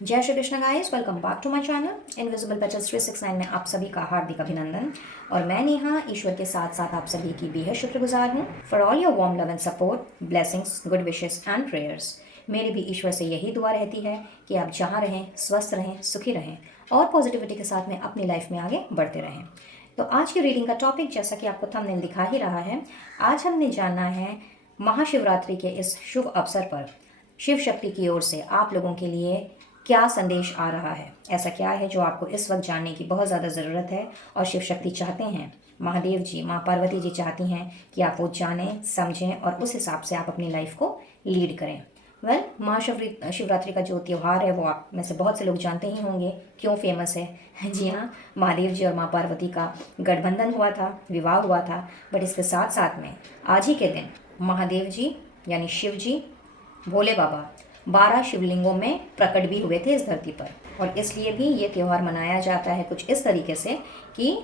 जय Shri Krishna guys, welcome back to my channel invisible petals 369 में आप सभी का हार्दिक अभिनंदन। और मैं नेहा ईश्वर के साथ साथ आप सभी की बेहद शुक्रगुजार हूँ for all your warm love and support, blessings, good wishes and prayers. मेरी भी ईश्वर से यही दुआ रहती है कि आप जहाँ रहें स्वस्थ रहें, सुखी रहें और पॉजिटिविटी के साथ में अपनी लाइफ में आगे बढ़ते रहें। तो आज की रीडिंग का टॉपिक, जैसा कि आपको थंबनेल दिखा ही रहा है, आज हमने जानना है महाशिवरात्रि के इस शुभ अवसर पर शिव शक्ति की ओर से आप लोगों के लिए क्या संदेश आ रहा है। ऐसा क्या है जो आपको इस वक्त जानने की बहुत ज़्यादा ज़रूरत है और शिव शक्ति चाहते हैं, महादेव जी, माँ पार्वती जी चाहती हैं कि आप वो जानें, समझें और उस हिसाब से आप अपनी लाइफ को लीड करें। वेल, महाशिवरात्रि का जो त्यौहार है वो आप में से बहुत से लोग जानते ही होंगे क्यों फेमस है। जी हाँ, महादेव जी और माँ पार्वती का गठबंधन हुआ था, विवाह हुआ था। बट इसके साथ साथ में आज ही के दिन महादेव जी यानी शिव जी, भोले बाबा 12 शिवलिंगों में प्रकट भी हुए थे इस धरती पर। और इसलिए भी ये त्यौहार मनाया जाता है कुछ इस तरीके से कि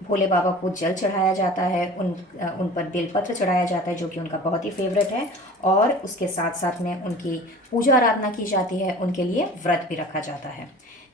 भोले बाबा को जल चढ़ाया जाता है, उन पर बेलपत्र चढ़ाया जाता है जो कि उनका बहुत ही फेवरेट है। और उसके साथ साथ में उनकी पूजा आराधना की जाती है, उनके लिए व्रत भी रखा जाता है।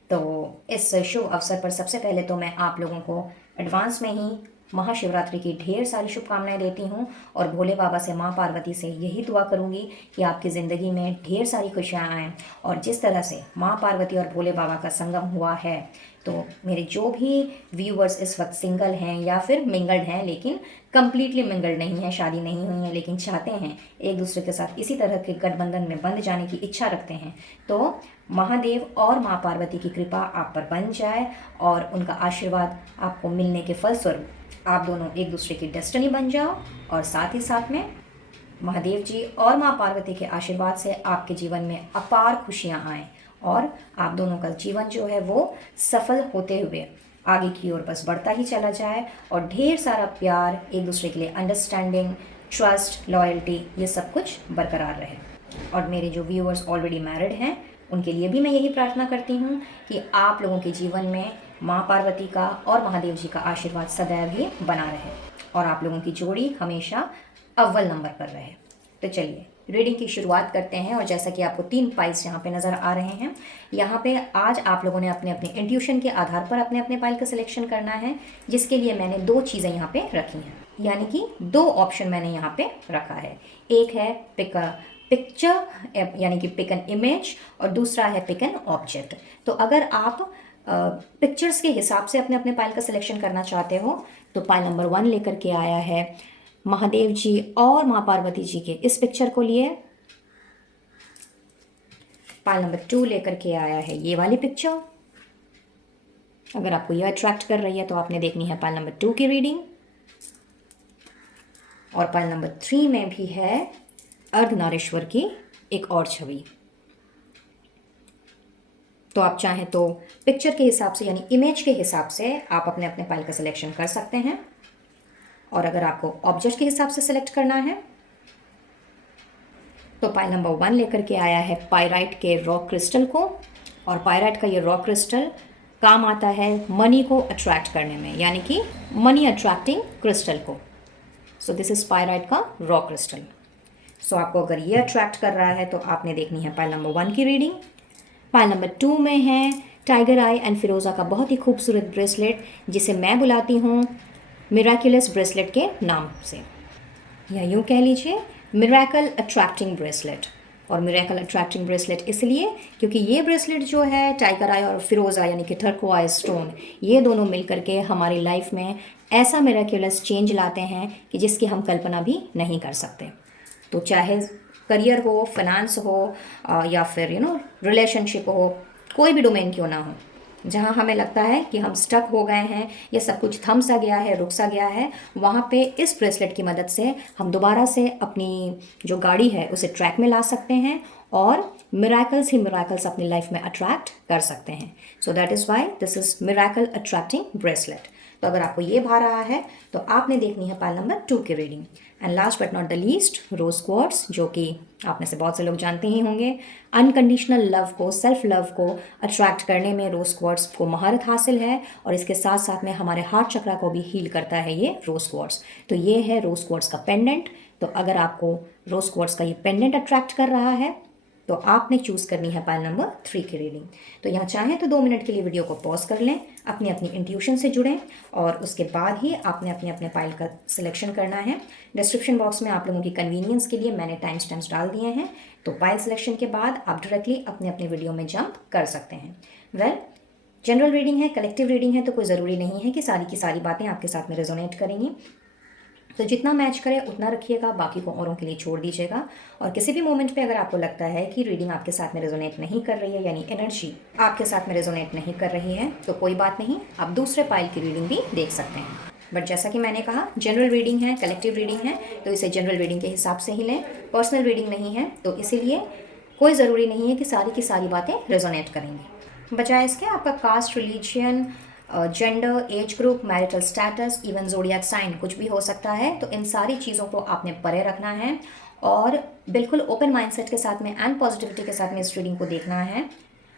तो इस शुभ अवसर पर सबसे पहले तो मैं आप लोगों को एडवांस में ही महाशिवरात्रि की ढेर सारी शुभकामनाएं देती हूँ और भोले बाबा से, माँ पार्वती से यही दुआ करूँगी कि आपकी ज़िंदगी में ढेर सारी खुशियाँ आएँ। और जिस तरह से माँ पार्वती और भोले बाबा का संगम हुआ है, तो मेरे जो भी व्यूअर्स इस वक्त सिंगल हैं या फिर मिंगल्ड हैं, लेकिन कंप्लीटली मिंगल्ड नहीं है, शादी नहीं हुई है, लेकिन चाहते हैं एक दूसरे के साथ इसी तरह के गठबंधन में बंध जाने की इच्छा रखते हैं, तो महादेव और माँ पार्वती की कृपा आप पर बन जाए और उनका आशीर्वाद आपको मिलने के फलस्वरूप आप दोनों एक दूसरे की डेस्टिनी बन जाओ। और साथ ही साथ में महादेव जी और माँ पार्वती के आशीर्वाद से आपके जीवन में अपार खुशियाँ आएँ और आप दोनों का जीवन जो है वो सफल होते हुए आगे की ओर बस बढ़ता ही चला जाए और ढेर सारा प्यार, एक दूसरे के लिए अंडरस्टैंडिंग, ट्रस्ट, लॉयल्टी, ये सब कुछ बरकरार रहे। और मेरे जो व्यूअर्स ऑलरेडी मैरिड हैं उनके लिए भी मैं यही प्रार्थना करती हूँ कि आप लोगों के जीवन में माँ पार्वती का और महादेव जी का आशीर्वाद सदैव ही बना रहे और आप लोगों की जोड़ी हमेशा अव्वल नंबर पर रहे। तो चलिए रीडिंग की शुरुआत करते हैं। और जैसा कि आपको 3 पाइल्स यहाँ पे नज़र आ रहे हैं, यहाँ पे आज आप लोगों ने अपने अपने इंट्यूशन के आधार पर अपने अपने पाइल का सिलेक्शन करना है, जिसके लिए मैंने 2 चीज़ें यहाँ पे रखी हैं, यानी कि 2 ऑप्शन मैंने यहाँ पे रखा है। एक है पिक्चर यानी कि पिक एन इमेज और दूसरा है पिक एन ऑब्जेक्ट। तो अगर आप पिक्चर्स के हिसाब से अपने अपने पाइल का सिलेक्शन करना चाहते हो तो पाइल नंबर 1 लेकर के आया है महादेव जी और माँ पार्वती जी के इस पिक्चर को लिए। पाइल नंबर 2 लेकर के आया है ये वाली पिक्चर। अगर आपको यह अट्रैक्ट कर रही है तो आपने देखनी है पाइल नंबर 2 की रीडिंग। और पाइल नंबर 3 में भी है अर्धनारीश्वर की एक और छवि। तो आप चाहें तो पिक्चर के हिसाब से यानी इमेज के हिसाब से आप अपने अपने पाइल का सिलेक्शन कर सकते हैं। और अगर आपको ऑब्जेक्ट के हिसाब से सिलेक्ट करना है तो पाइल नंबर 1 लेकर के आया है पायराइट के रॉक क्रिस्टल को। और पायराइट का ये रॉक क्रिस्टल काम आता है मनी को अट्रैक्ट करने में, यानी कि मनी अट्रैक्टिंग क्रिस्टल को। सो दिस इज पायराइट का रॉक क्रिस्टल। सो आपको अगर ये अट्रैक्ट कर रहा है तो आपने देखनी है पाइल नंबर 1 की रीडिंग। पाइल नंबर 2 में है टाइगर आई एंड फिरोज़ा का बहुत ही खूबसूरत ब्रेसलेट, जिसे मैं बुलाती हूँ मिराकुलस ब्रेसलेट के नाम से, या यूँ कह लीजिए मिराकल अट्रैक्टिंग ब्रेसलेट। और मिराकल अट्रैक्टिंग ब्रेसलेट इसलिए क्योंकि ये ब्रेसलेट जो है टाइगर आई और फिरोज़ा यानी कि टर्कोआइज स्टोन, ये दोनों मिल करके हमारी लाइफ में ऐसा मिराकुलस चेंज लाते हैं कि जिसकी हम कल्पना भी नहीं कर सकते। तो चाहे करियर हो, फाइनेंस हो या फिर रिलेशनशिप हो, कोई भी डोमेन क्यों ना हो, जहाँ हमें लगता है कि हम स्टक हो गए हैं, ये सब कुछ थम सा गया है, रुक सा गया है, वहाँ पे इस ब्रेसलेट की मदद से हम दोबारा से अपनी जो गाड़ी है उसे ट्रैक में ला सकते हैं और मिराकल्स ही मिराकल्स अपनी लाइफ में अट्रैक्ट कर सकते हैं। So that is why this is miracle attracting bracelet. तो अगर आपको ये भा रहा है तो आपने देखनी है पाइल नंबर 2 की reading. And last but not the least, rose quartz, जो कि आप में से बहुत से लोग जानते ही होंगे। अनकंडीशनल लव को, सेल्फ लव को अट्रैक्ट करने में रोज क्वार्ट्स को महारत हासिल है और इसके साथ साथ में हमारे हार्ट चक्रा को भी हील करता है ये रोज क्वार्ट्स। तो ये है रोज क्वार्ट्स का पेंडेंट। तो अगर आपको रोज क्वार्ट्स का ये पेंडेंट अट्रैक्ट कर रहा है तो आपने चूज़ करनी है पाइल नंबर 3 की रीडिंग। तो यहाँ चाहें तो 2 मिनट के लिए वीडियो को पॉज कर लें, अपनी अपनी इंट्यूशन से जुड़ें और उसके बाद ही आपने अपने अपने पाइल का सिलेक्शन करना है। डिस्क्रिप्शन बॉक्स में आप लोगों की कन्वीनियंस के लिए मैंने टाइम स्टैम्प्स डाल दिए हैं, तो पाइल सिलेक्शन के बाद आप डायरेक्टली अपने अपने वीडियो में जंप कर सकते हैं। वेल, जनरल रीडिंग है, कलेक्टिव रीडिंग है, तो कोई ज़रूरी नहीं है कि सारी की सारी बातें आपके साथ में रेजोनेट करेंगी। तो जितना मैच करे उतना रखिएगा, बाकी को औरों के लिए छोड़ दीजिएगा। और किसी भी मोमेंट पे अगर आपको लगता है कि रीडिंग आपके साथ में रेजोनेट नहीं कर रही है, यानी एनर्जी आपके साथ में रेजोनेट नहीं कर रही है, तो कोई बात नहीं, आप दूसरे पाइल की रीडिंग भी देख सकते हैं। बट जैसा कि मैंने कहा, जनरल रीडिंग है, कलेक्टिव रीडिंग है, तो इसे जनरल रीडिंग के हिसाब से ही लें। पर्सनल रीडिंग नहीं है, तो इसीलिए कोई ज़रूरी नहीं है कि सारी की सारी बातें रेजोनेट करेंगी। बजाय इसके आपका caste, religion, gender, age group, marital status, even zodiac sign कुछ भी हो सकता है। तो इन सारी चीज़ों को आपने परे रखना है और बिल्कुल ओपन माइंडसेट के साथ में एंड पॉजिटिविटी के साथ में इस रीडिंग को देखना है।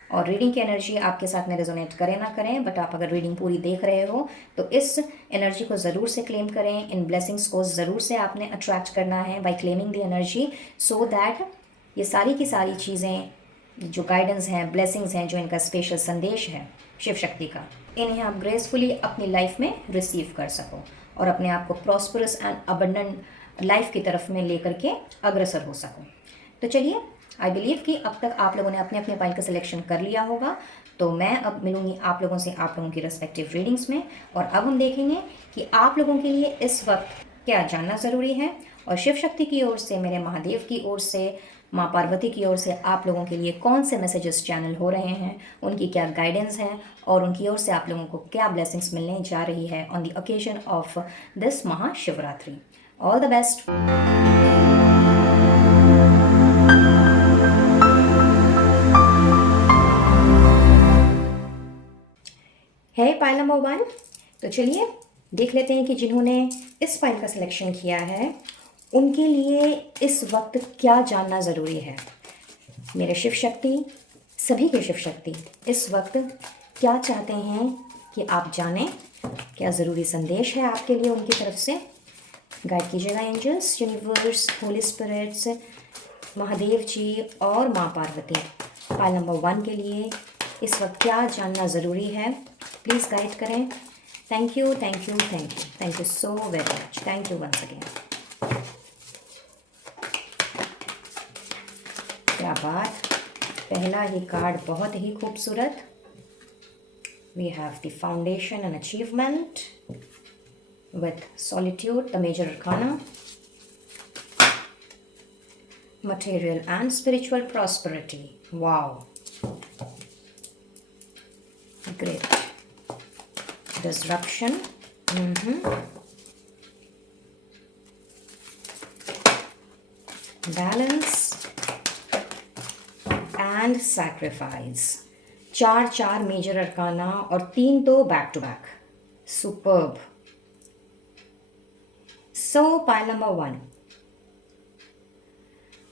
और रीडिंग की एनर्जी आपके साथ में रेजोनेट करें ना करें, बट आप अगर रीडिंग पूरी देख रहे हो तो इस एनर्जी को ज़रूर से क्लेम करें। इन ब्लेसिंग्स को ज़रूर से आपने अट्रैक्ट करना है by claiming the energy, so that ये सारी की सारी चीज़ें जो गाइडेंस हैं, ब्लेसिंग्स हैं, जो इनका स्पेशल संदेश है शिव शक्ति का, इन्हें आप ग्रेसफुली अपनी लाइफ में रिसीव कर सको और अपने आप को प्रॉस्परस एंड अबंडेंट लाइफ की तरफ में लेकर के अग्रसर हो सको। तो चलिए, आई बिलीव कि अब तक आप लोगों ने अपने अपने पाइल का सिलेक्शन कर लिया होगा। तो मैं अब मिलूंगी आप लोगों से आप लोगों की रेस्पेक्टिव रीडिंग्स में, और अब हम देखेंगे कि आप लोगों के लिए इस वक्त क्या जानना ज़रूरी है, और शिव शक्ति की ओर से, मेरे महादेव की ओर से, माँ पार्वती की ओर से आप लोगों के लिए कौन से मैसेजेस चैनल हो रहे हैं, उनकी क्या गाइडेंस है, और उनकी ओर से आप लोगों को क्या ब्लेसिंग्स मिलने जा रही है on the occasion of this Mahashivratri. All the best. है पाइल नंबर 1। तो चलिए देख लेते हैं कि जिन्होंने इस पाइल का सिलेक्शन किया है उनके लिए इस वक्त क्या जानना ज़रूरी है। मेरे शिव शक्ति, सभी के शिव शक्ति इस वक्त क्या चाहते हैं कि आप जानें, क्या ज़रूरी संदेश है आपके लिए उनकी तरफ से। गाइड कीजिएगा angels, universe, holy spirits, Mahadev ji और माँ पार्वती। पाइल नंबर 1 के लिए इस वक्त क्या जानना ज़रूरी है, प्लीज़ गाइड करें। Thank you, thank you, thank you, thank you so very much, thank you once again. क्या बात, पहला ही कार्ड बहुत ही खूबसूरत। We have the foundation and achievement with solitude, the major arcana, material and spiritual prosperity. Wow, great. Disruption, balance and sacrifice. 4 major arcana और 3 तो back to back. Superb. So pile number 1,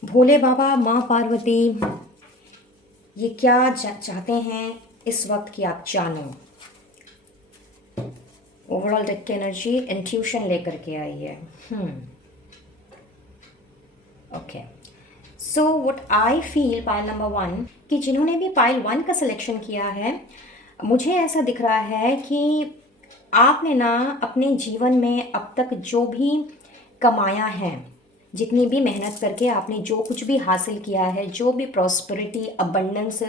Bhole Baba, माँ पार्वती ये क्या चाहते हैं इस वक्त कि आप जानो। ओवरऑल डेक की एनर्जी इंट्यूशन लेकर के आई है। Okay, so what I feel pile number 1 कि जिन्होंने भी पाइल 1 का सिलेक्शन किया है, मुझे ऐसा दिख रहा है कि आपने ना अपने जीवन में अब तक जो भी कमाया है, जितनी भी मेहनत करके आपने जो कुछ भी हासिल किया है, जो भी प्रॉस्पेरिटी, अबंडेंस,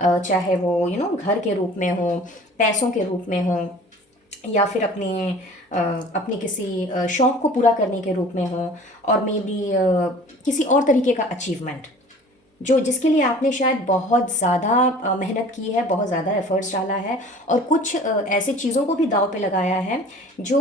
चाहे वो घर के रूप में हो, पैसों के रूप में हो, या फिर अपने किसी शौक़ को पूरा करने के रूप में हो, और मे बी किसी और तरीके का अचीवमेंट जिसके लिए आपने शायद बहुत ज़्यादा मेहनत की है, बहुत ज़्यादा एफर्ट्स डाला है, और कुछ ऐसे चीज़ों को भी दांव पे लगाया है जो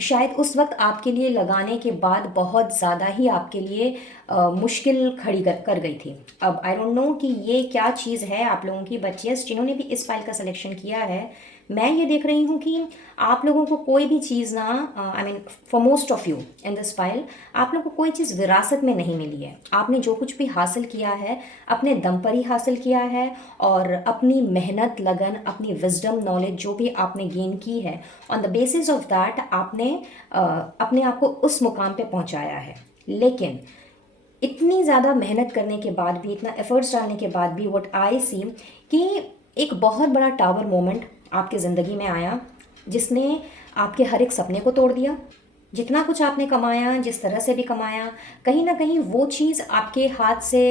शायद उस वक्त आपके लिए लगाने के बाद बहुत ज़्यादा ही आपके लिए मुश्किल खड़ी कर गई थी। अब आई डोंट नो कि ये क्या चीज़ है आप लोगों की, बट यस, जिन्होंने भी इस फाइल का सिलेक्शन किया है, मैं ये देख रही हूँ कि आप लोगों को कोई भी चीज़ ना, I mean for most of you in this file, आप लोगों को कोई चीज़ विरासत में नहीं मिली है। आपने जो कुछ भी हासिल किया है अपने दम पर ही हासिल किया है, और अपनी मेहनत, लगन, अपनी विजडम, नॉलेज जो भी आपने गेन की है, on the basis of that आपने अपने आप को उस मुकाम पे पहुंचाया है। लेकिन इतनी ज़्यादा मेहनत करने के बाद भी, इतना एफर्ट्स डालने के बाद भी, व्हाट आई सी कि एक बहुत बड़ा टावर मोमेंट आपकी ज़िंदगी में आया जिसने आपके हर एक सपने को तोड़ दिया। जितना कुछ आपने कमाया, जिस तरह से भी कमाया, कहीं ना कहीं वो चीज़ आपके हाथ से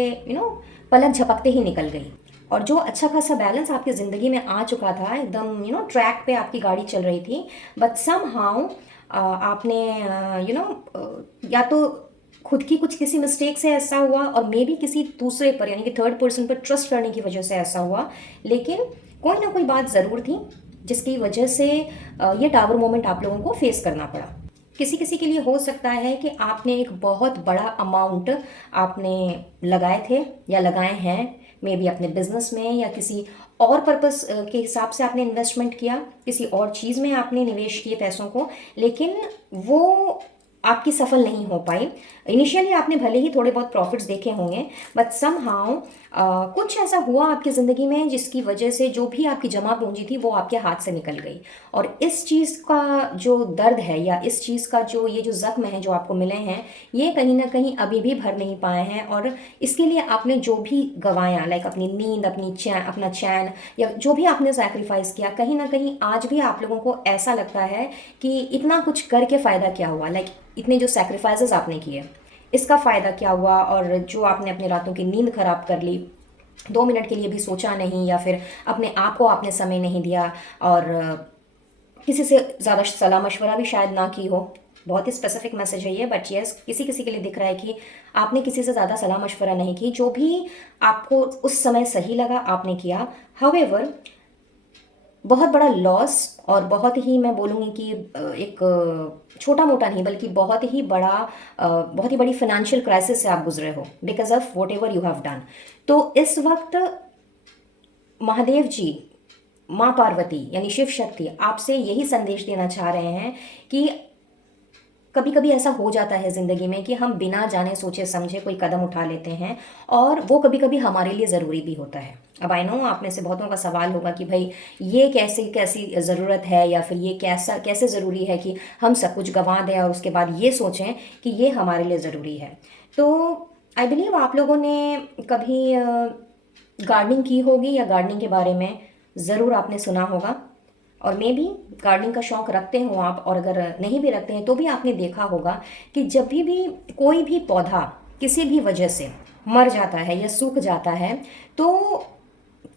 पलक झपकते ही निकल गई। और जो अच्छा खासा बैलेंस आपकी ज़िंदगी में आ चुका था, एकदम ट्रैक पे आपकी गाड़ी चल रही थी, बट सम हाउ आपने या तो खुद की कुछ किसी मिस्टेक से ऐसा हुआ, और मे बी किसी दूसरे पर यानी कि थर्ड पर्सन पर ट्रस्ट करने की वजह से ऐसा हुआ, लेकिन कोई ना कोई बात ज़रूर थी जिसकी वजह से ये टावर मोमेंट आप लोगों को फेस करना पड़ा। किसी किसी के लिए हो सकता है कि आपने एक बहुत बड़ा अमाउंट आपने लगाए थे या लगाए हैं, मे बी अपने बिजनेस में या किसी और पर्पस के हिसाब से आपने इन्वेस्टमेंट किया, किसी और चीज़ में आपने निवेश किए पैसों को, लेकिन वो आपकी सफल नहीं हो पाई। इनिशियली आपने भले ही थोड़े बहुत प्रॉफिट्स देखे होंगे, बट सम हाउ कुछ ऐसा हुआ आपकी ज़िंदगी में जिसकी वजह से जो भी आपकी जमा पूंजी थी वो आपके हाथ से निकल गई। और इस चीज़ का जो दर्द है या इस चीज़ का जो ये जो ज़ख्म है जो आपको मिले हैं, ये कहीं ना कहीं अभी भी भर नहीं पाए हैं। और इसके लिए आपने जो भी गंवाया, लाइक अपनी नींद, अपना चैन, या जो भी आपने सैक्रिफाइस किया, कहीं ना कहीं आज भी आप लोगों को ऐसा लगता है कि इतना कुछ करके फ़ायदा क्या हुआ। लाइक इतने जो सैक्रिफाइसेस आपने किए, इसका फ़ायदा क्या हुआ। और जो आपने अपने रातों की नींद खराब कर ली, 2 मिनट के लिए भी सोचा नहीं, या फिर अपने आप को आपने समय नहीं दिया, और किसी से ज़्यादा सलाह मशवरा भी शायद ना की हो। बहुत ही स्पेसिफिक मैसेज है ये, बट यस, किसी किसी के लिए दिख रहा है कि आपने किसी से ज़्यादा सलाह मशवरा नहीं की, जो भी आपको उस समय सही लगा आपने किया। हाउएवर, बहुत बड़ा लॉस, और बहुत ही, मैं बोलूँगी कि एक छोटा मोटा नहीं बल्कि बहुत ही बड़ी फाइनेंशियल क्राइसिस से आप गुजरे हो because of what ever you have done. तो इस वक्त महादेव जी, माँ पार्वती यानी शिव शक्ति आपसे यही संदेश देना चाह रहे हैं कि कभी कभी ऐसा हो जाता है ज़िंदगी में कि हम बिना जाने सोचे समझे कोई कदम उठा लेते हैं, और वो कभी कभी हमारे लिए ज़रूरी भी होता है। अब आई नो आप में से बहुतों का सवाल होगा कि भाई ये कैसी ज़रूरत है, या फिर ये कैसे ज़रूरी है कि हम सब कुछ गंवा दें और उसके बाद ये सोचें कि ये हमारे लिए ज़रूरी है। तो आई बिलीव आप लोगों ने कभी गार्डनिंग की होगी, या गार्डनिंग के बारे में ज़रूर आपने सुना होगा, और मे बी गार्डनिंग का शौक़ रखते हो आप, और अगर नहीं भी रखते हैं तो भी आपने देखा होगा कि जब भी कोई भी पौधा किसी भी वजह से मर जाता है या सूख जाता है, तो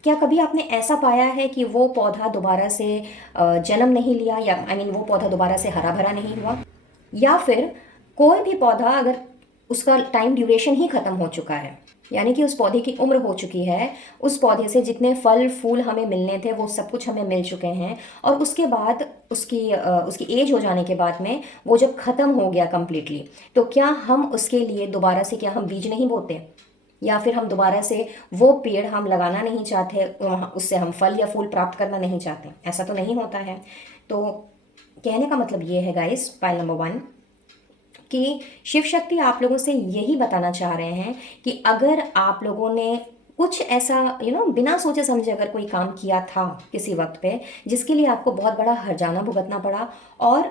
क्या कभी आपने ऐसा पाया है कि वो पौधा दोबारा से जन्म नहीं लिया, या वो पौधा दोबारा से हरा भरा नहीं हुआ, या फिर कोई भी पौधा अगर उसका टाइम ड्यूरेशन ही ख़त्म हो चुका है, यानी कि उस पौधे की उम्र हो चुकी है, उस पौधे से जितने फल फूल हमें मिलने थे वो सब कुछ हमें मिल चुके हैं, और उसके बाद उसकी एज हो जाने के बाद में वो जब ख़त्म हो गया कम्प्लीटली, तो क्या हम उसके लिए दोबारा से, क्या हम बीज नहीं बोते, या फिर हम दोबारा से वो पेड़ हम लगाना नहीं चाहते, उससे हम फल या फूल प्राप्त करना नहीं चाहते? ऐसा तो नहीं होता है। तो कहने का मतलब ये है गाइस, पॉइंट नंबर 1, कि शिव शक्ति आप लोगों से यही बताना चाह रहे हैं कि अगर आप लोगों ने कुछ ऐसा बिना सोचे समझे अगर कोई काम किया था किसी वक्त पे, जिसके लिए आपको बहुत बड़ा हर्जाना भुगतना पड़ा, और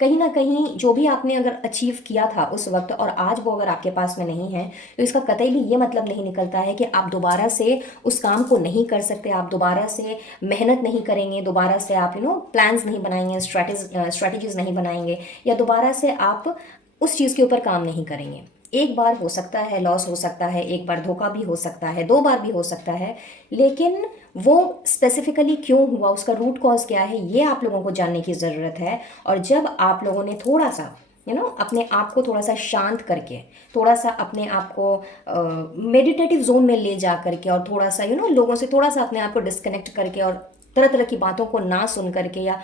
कहीं ना कहीं जो भी आपने अगर अचीव किया था उस वक्त, और आज वो अगर आपके पास में नहीं है, तो इसका कतई भी ये मतलब नहीं निकलता है कि आप दोबारा से उस काम को नहीं कर सकते, आप दोबारा से मेहनत नहीं करेंगे, दोबारा से आप प्लान्स नहीं बनाएंगे, स्ट्रैटेजीज नहीं बनाएंगे, या दोबारा से आप उस चीज़ के ऊपर काम नहीं करेंगे। एक बार हो सकता है लॉस हो सकता है, एक बार धोखा भी हो सकता है, 2 बार भी हो सकता है, लेकिन वो स्पेसिफिकली क्यों हुआ, उसका रूट कॉज क्या है, ये आप लोगों को जानने की ज़रूरत है। और जब आप लोगों ने थोड़ा सा अपने आप को थोड़ा सा शांत करके, थोड़ा सा अपने आप को मेडिटेटिव जोन में ले जा करके, और थोड़ा सा लोगों से थोड़ा सा अपने आप को डिस्कनेक्ट करके, और तरह तरह की बातों को ना सुन करके, या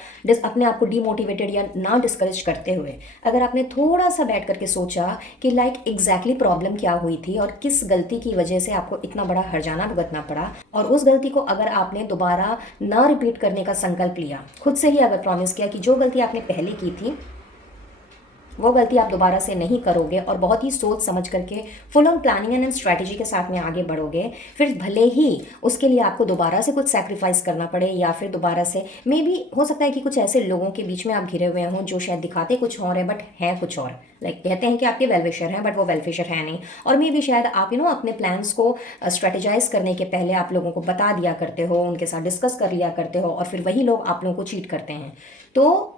अपने आप को डीमोटिवेटेड या ना डिस्करेज करते हुए, अगर आपने थोड़ा सा बैठ करके सोचा कि लाइक एग्जैक्टली प्रॉब्लम क्या हुई थी, और किस गलती की वजह से आपको इतना बड़ा हर्जाना भुगतना पड़ा, और उस गलती को अगर आपने दोबारा ना रिपीट करने का संकल्प लिया, खुद से ही अगर प्रॉमिस किया कि जो गलती आपने पहले की थी वो गलती आप दोबारा से नहीं करोगे और बहुत ही सोच समझ करके full on planning and strategy के साथ में आगे बढ़ोगे, फिर भले ही उसके लिए आपको दोबारा से कुछ सैक्रिफाइस करना पड़े या फिर दोबारा से मे बी हो सकता है कि कुछ ऐसे लोगों के बीच में आप घिरे हुए हों जो शायद दिखाते कुछ और है बट हैं कुछ और, लाइक कहते हैं कि आपके वेलविशर हैं बट वो वेलविशर है नहीं, और मे बी शायद आप अपने प्लान्स को स्ट्रेटेजाइज करने के पहले आप लोगों को बता दिया करते हो, उनके साथ डिस्कस कर लिया करते हो और फिर वही लोग आप लोगों को चीट करते हैं। तो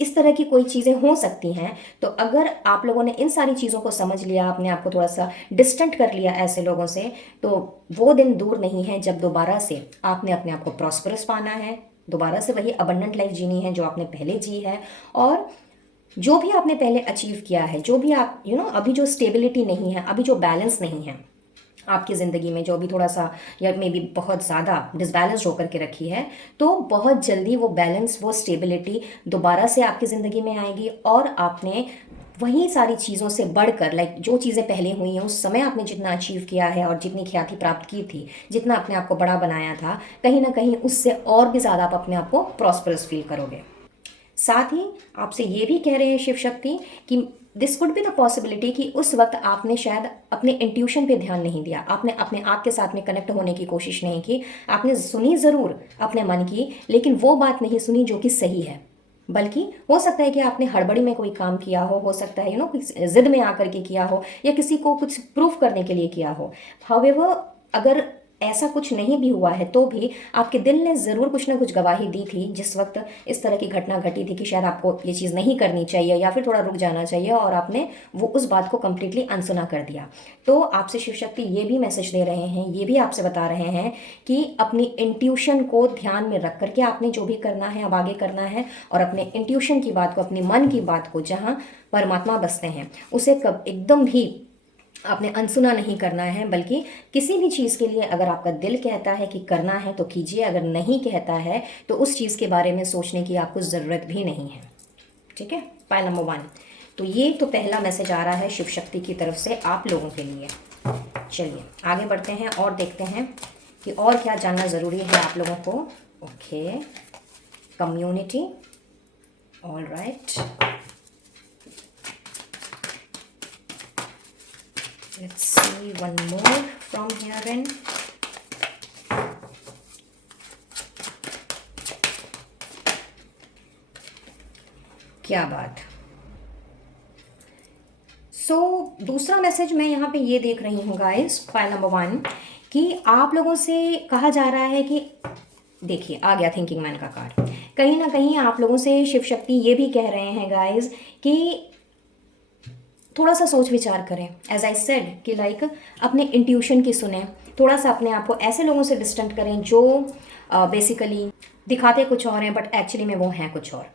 इस तरह की कोई चीज़ें हो सकती हैं। तो अगर आप लोगों ने इन सारी चीज़ों को समझ लिया, अपने आप को थोड़ा सा डिस्टेंट कर लिया ऐसे लोगों से, तो वो दिन दूर नहीं है जब दोबारा से आपने अपने आप को प्रॉस्परस पाना है, दोबारा से वही अबंडेंट लाइफ जीनी है जो आपने पहले जी है, और जो भी आपने पहले अचीव किया है, जो भी आप अभी जो स्टेबिलिटी नहीं है, अभी जो बैलेंस नहीं है आपकी ज़िंदगी में, जो भी थोड़ा सा या मे बी बहुत ज़्यादा डिसबैलेंस होकर के रखी है, तो बहुत जल्दी वो बैलेंस, वो स्टेबिलिटी दोबारा से आपकी ज़िंदगी में आएगी और आपने वही सारी चीज़ों से बढ़कर, लाइक जो चीज़ें पहले हुई हैं उस समय आपने जितना अचीव किया है और जितनी ख्याति प्राप्त की थी, जितना अपने आप को बड़ा बनाया था, कहीं ना कहीं उससे और भी ज़्यादा आप अपने आप को प्रॉस्परस फील करोगे। साथ ही आपसे ये भी कह रहे हैं शिव शक्ति कि this could be the possibility कि उस वक्त आपने शायद अपने इंट्यूशन पे ध्यान नहीं दिया, आपने अपने आप के साथ में कनेक्ट होने की कोशिश नहीं की, आपने सुनी ज़रूर अपने मन की, लेकिन वो बात नहीं सुनी जो कि सही है। बल्कि हो सकता है कि आपने हड़बड़ी में कोई काम किया हो सकता है कोई जिद में आकर के किया हो या किसी को कुछ प्रूफ करने के लिए किया हो। हाउएवर अगर ऐसा कुछ नहीं भी हुआ है तो भी आपके दिल ने ज़रूर कुछ ना कुछ गवाही दी थी जिस वक्त इस तरह की घटना घटी थी कि शायद आपको ये चीज़ नहीं करनी चाहिए या फिर थोड़ा रुक जाना चाहिए, और आपने वो उस बात को कम्प्लीटली अनसुना कर दिया। तो आपसे शिव शक्ति ये भी मैसेज दे रहे हैं, ये भी आपसे बता रहे हैं कि अपनी इंट्यूशन को ध्यान में रख करके आपने जो भी करना है अब आगे करना है, और अपने इंट्यूशन की बात को, अपने मन की बात को, जहाँ परमात्मा बसते हैं, उसे कब एकदम भी आपने अनसुना नहीं करना है, बल्कि किसी भी चीज़ के लिए अगर आपका दिल कहता है कि करना है तो कीजिए, अगर नहीं कहता है तो उस चीज़ के बारे में सोचने की आपको ज़रूरत भी नहीं है। ठीक है, पायल नंबर 1। तो ये तो पहला मैसेज आ रहा है शिव शक्ति की तरफ से आप लोगों के लिए। चलिए आगे बढ़ते हैं और देखते हैं कि और क्या जानना ज़रूरी है आप लोगों को। Okay, community, all right, let's see one more from here in. क्या बात। दूसरा मैसेज मैं यहाँ पे ये देख रही हूँ गाइस, फाइल नंबर 1, कि आप लोगों से कहा जा रहा है कि देखिए आ गया थिंकिंग मैन का कार्ड। कहीं ना कहीं आप लोगों से शिव शक्ति ये भी कह रहे हैं गाइस कि थोड़ा सा सोच विचार करें, एज आई सेड कि लाइक अपने इंट्यूशन की सुने, थोड़ा सा अपने आप को ऐसे लोगों से डिस्टेंट करें जो बेसिकली दिखाते कुछ और हैं बट एक्चुअली में वो हैं कुछ और।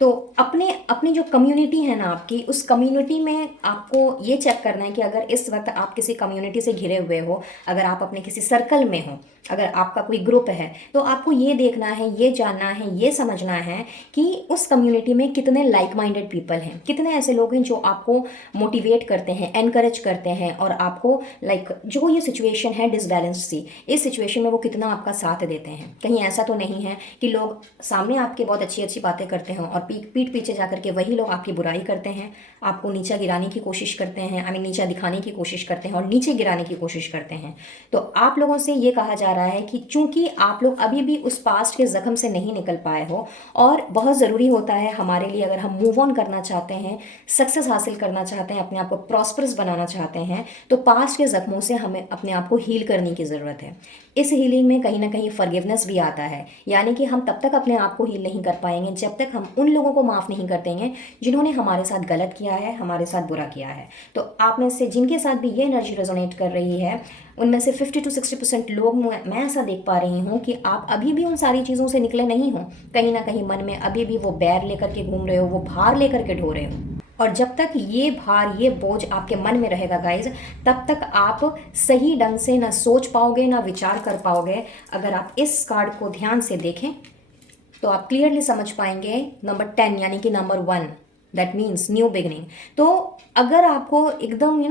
तो अपनी जो कम्युनिटी है ना आपकी, उस कम्युनिटी में आपको ये चेक करना है कि अगर इस वक्त आप किसी कम्युनिटी से घिरे हुए हो, अगर आप अपने किसी सर्कल में हो, अगर आपका कोई ग्रुप है, तो आपको ये देखना है, ये जानना है, ये समझना है कि उस कम्युनिटी में कितने लाइक माइंडेड पीपल हैं, कितने ऐसे लोग हैं जो आपको मोटिवेट करते हैं, एनकरेज करते हैं, और आपको लाइक जो ये सिचुएशन है डिसबैलेंस सी, इस सिचुएशन में वो कितना आपका साथ देते हैं। कहीं ऐसा तो नहीं है कि लोग सामने आपके बहुत अच्छी अच्छी बातें करते हों और पीठ पीछे जा करके वही लोग आपकी बुराई करते हैं, आपको नीचा गिराने की कोशिश करते हैं, आई मीन नीचा दिखाने की कोशिश करते हैं और नीचे गिराने की कोशिश करते हैं। तो आप लोगों से ये कहा जा रहा है कि चूंकि आप लोग अभी भी उस पास्ट के जख्म से नहीं निकल पाए हो, और बहुत ज़रूरी होता है हमारे लिए, अगर हम मूव ऑन करना चाहते हैं, सक्सेस हासिल करना चाहते हैं, अपने आप को प्रॉस्परस बनाना चाहते हैं, तो पास्ट के जख्मों से हमें अपने आप को हील करने की ज़रूरत है। इस हीलिंग में कहीं ना कहीं फॉरगिवनेस भी आता है, यानी कि हम तब तक अपने आप को हील नहीं कर पाएंगे जब तक हम उन लोगों को माफ़ नहीं कर देंगे जिन्होंने हमारे साथ गलत किया है, हमारे साथ बुरा किया है। तो आप में से जिनके साथ भी ये एनर्जी रेजोनेट कर रही है, उनमें से 50 to 60% लोग मैं ऐसा देख पा रही हूँ कि आप अभी भी उन सारी चीज़ों से निकले नहीं हो। कहीं ना कहीं मन में अभी भी वो बैर लेकर के घूम रहे हो, वो भार लेकर के ढो रहे हो, और जब तक ये भार, ये बोझ आपके मन में रहेगा गाइज, तब तक आप सही ढंग से ना सोच पाओगे, ना विचार कर पाओगे। अगर आप इस कार्ड को ध्यान से देखें तो आप क्लियरली समझ पाएंगे नंबर 10 यानी कि number 1, that means new beginning. तो अगर आपको एकदम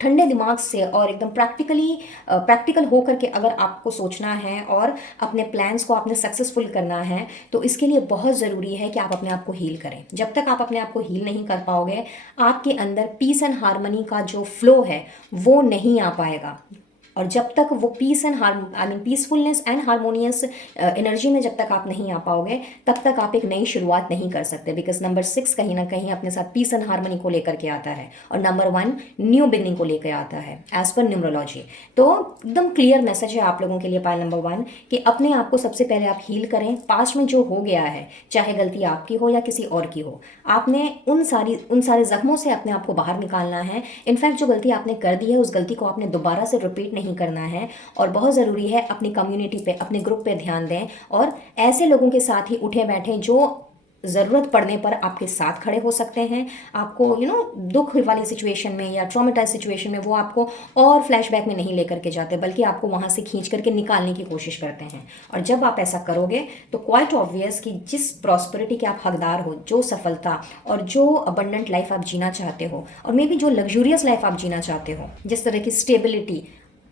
ठंडे दिमाग से और एकदम प्रैक्टिकल होकर के अगर आपको सोचना है और अपने प्लान्स को आपने सक्सेसफुल करना है, तो इसके लिए बहुत ज़रूरी है कि आप अपने आप को हील करें। जब तक आप अपने आप को हील नहीं कर पाओगे, आपके अंदर पीस एंड हार्मनी का जो फ्लो है वो नहीं आ पाएगा। और जब तक वो पीसफुलनेस एंड हारमोनियस एनर्जी में जब तक आप नहीं आ पाओगे, तब तक आप एक नई शुरुआत नहीं कर सकते। बिकॉज नंबर 6 कहीं ना कहीं अपने साथ पीस एंड हारमोनी को लेकर के आता है, और नंबर 1 न्यू बिगनिंग को लेकर आता है एज पर न्यूमरोलॉजी। तो एकदम क्लियर मैसेज है आप लोगों के लिए पायल नंबर 1 कि अपने आप को सबसे पहले आप हील करें। पास्ट में जो हो गया है, चाहे गलती आपकी हो या किसी और की हो, आपने उन सारे जख्मों से अपने आप को बाहर निकालना है। इनफैक्ट जो गलती आपने कर दी है, उस गलती को आपने दोबारा से रिपीट नहीं करना है। और बहुत ज़रूरी है अपनी कम्युनिटी पे, अपने ग्रुप पे ध्यान दें, और ऐसे लोगों के साथ ही उठे बैठें जो ज़रूरत पड़ने पर आपके साथ खड़े हो सकते हैं। आपको दुख वाली सिचुएशन में या ट्रॉमेटाइज सिचुएशन में वो आपको और फ्लैशबैक में नहीं लेकर के जाते, बल्कि आपको वहाँ से खींच करके निकालने की कोशिश करते हैं। और जब आप ऐसा करोगे तो क्वाइट ऑब्वियस कि जिस प्रॉस्पेरिटी के आप हकदार हो, जो सफलता और जो अबंडेंट लाइफ आप जीना चाहते हो, और मे बी जो लग्जूरियस लाइफ आप जीना चाहते हो, जिस तरह की स्टेबिलिटी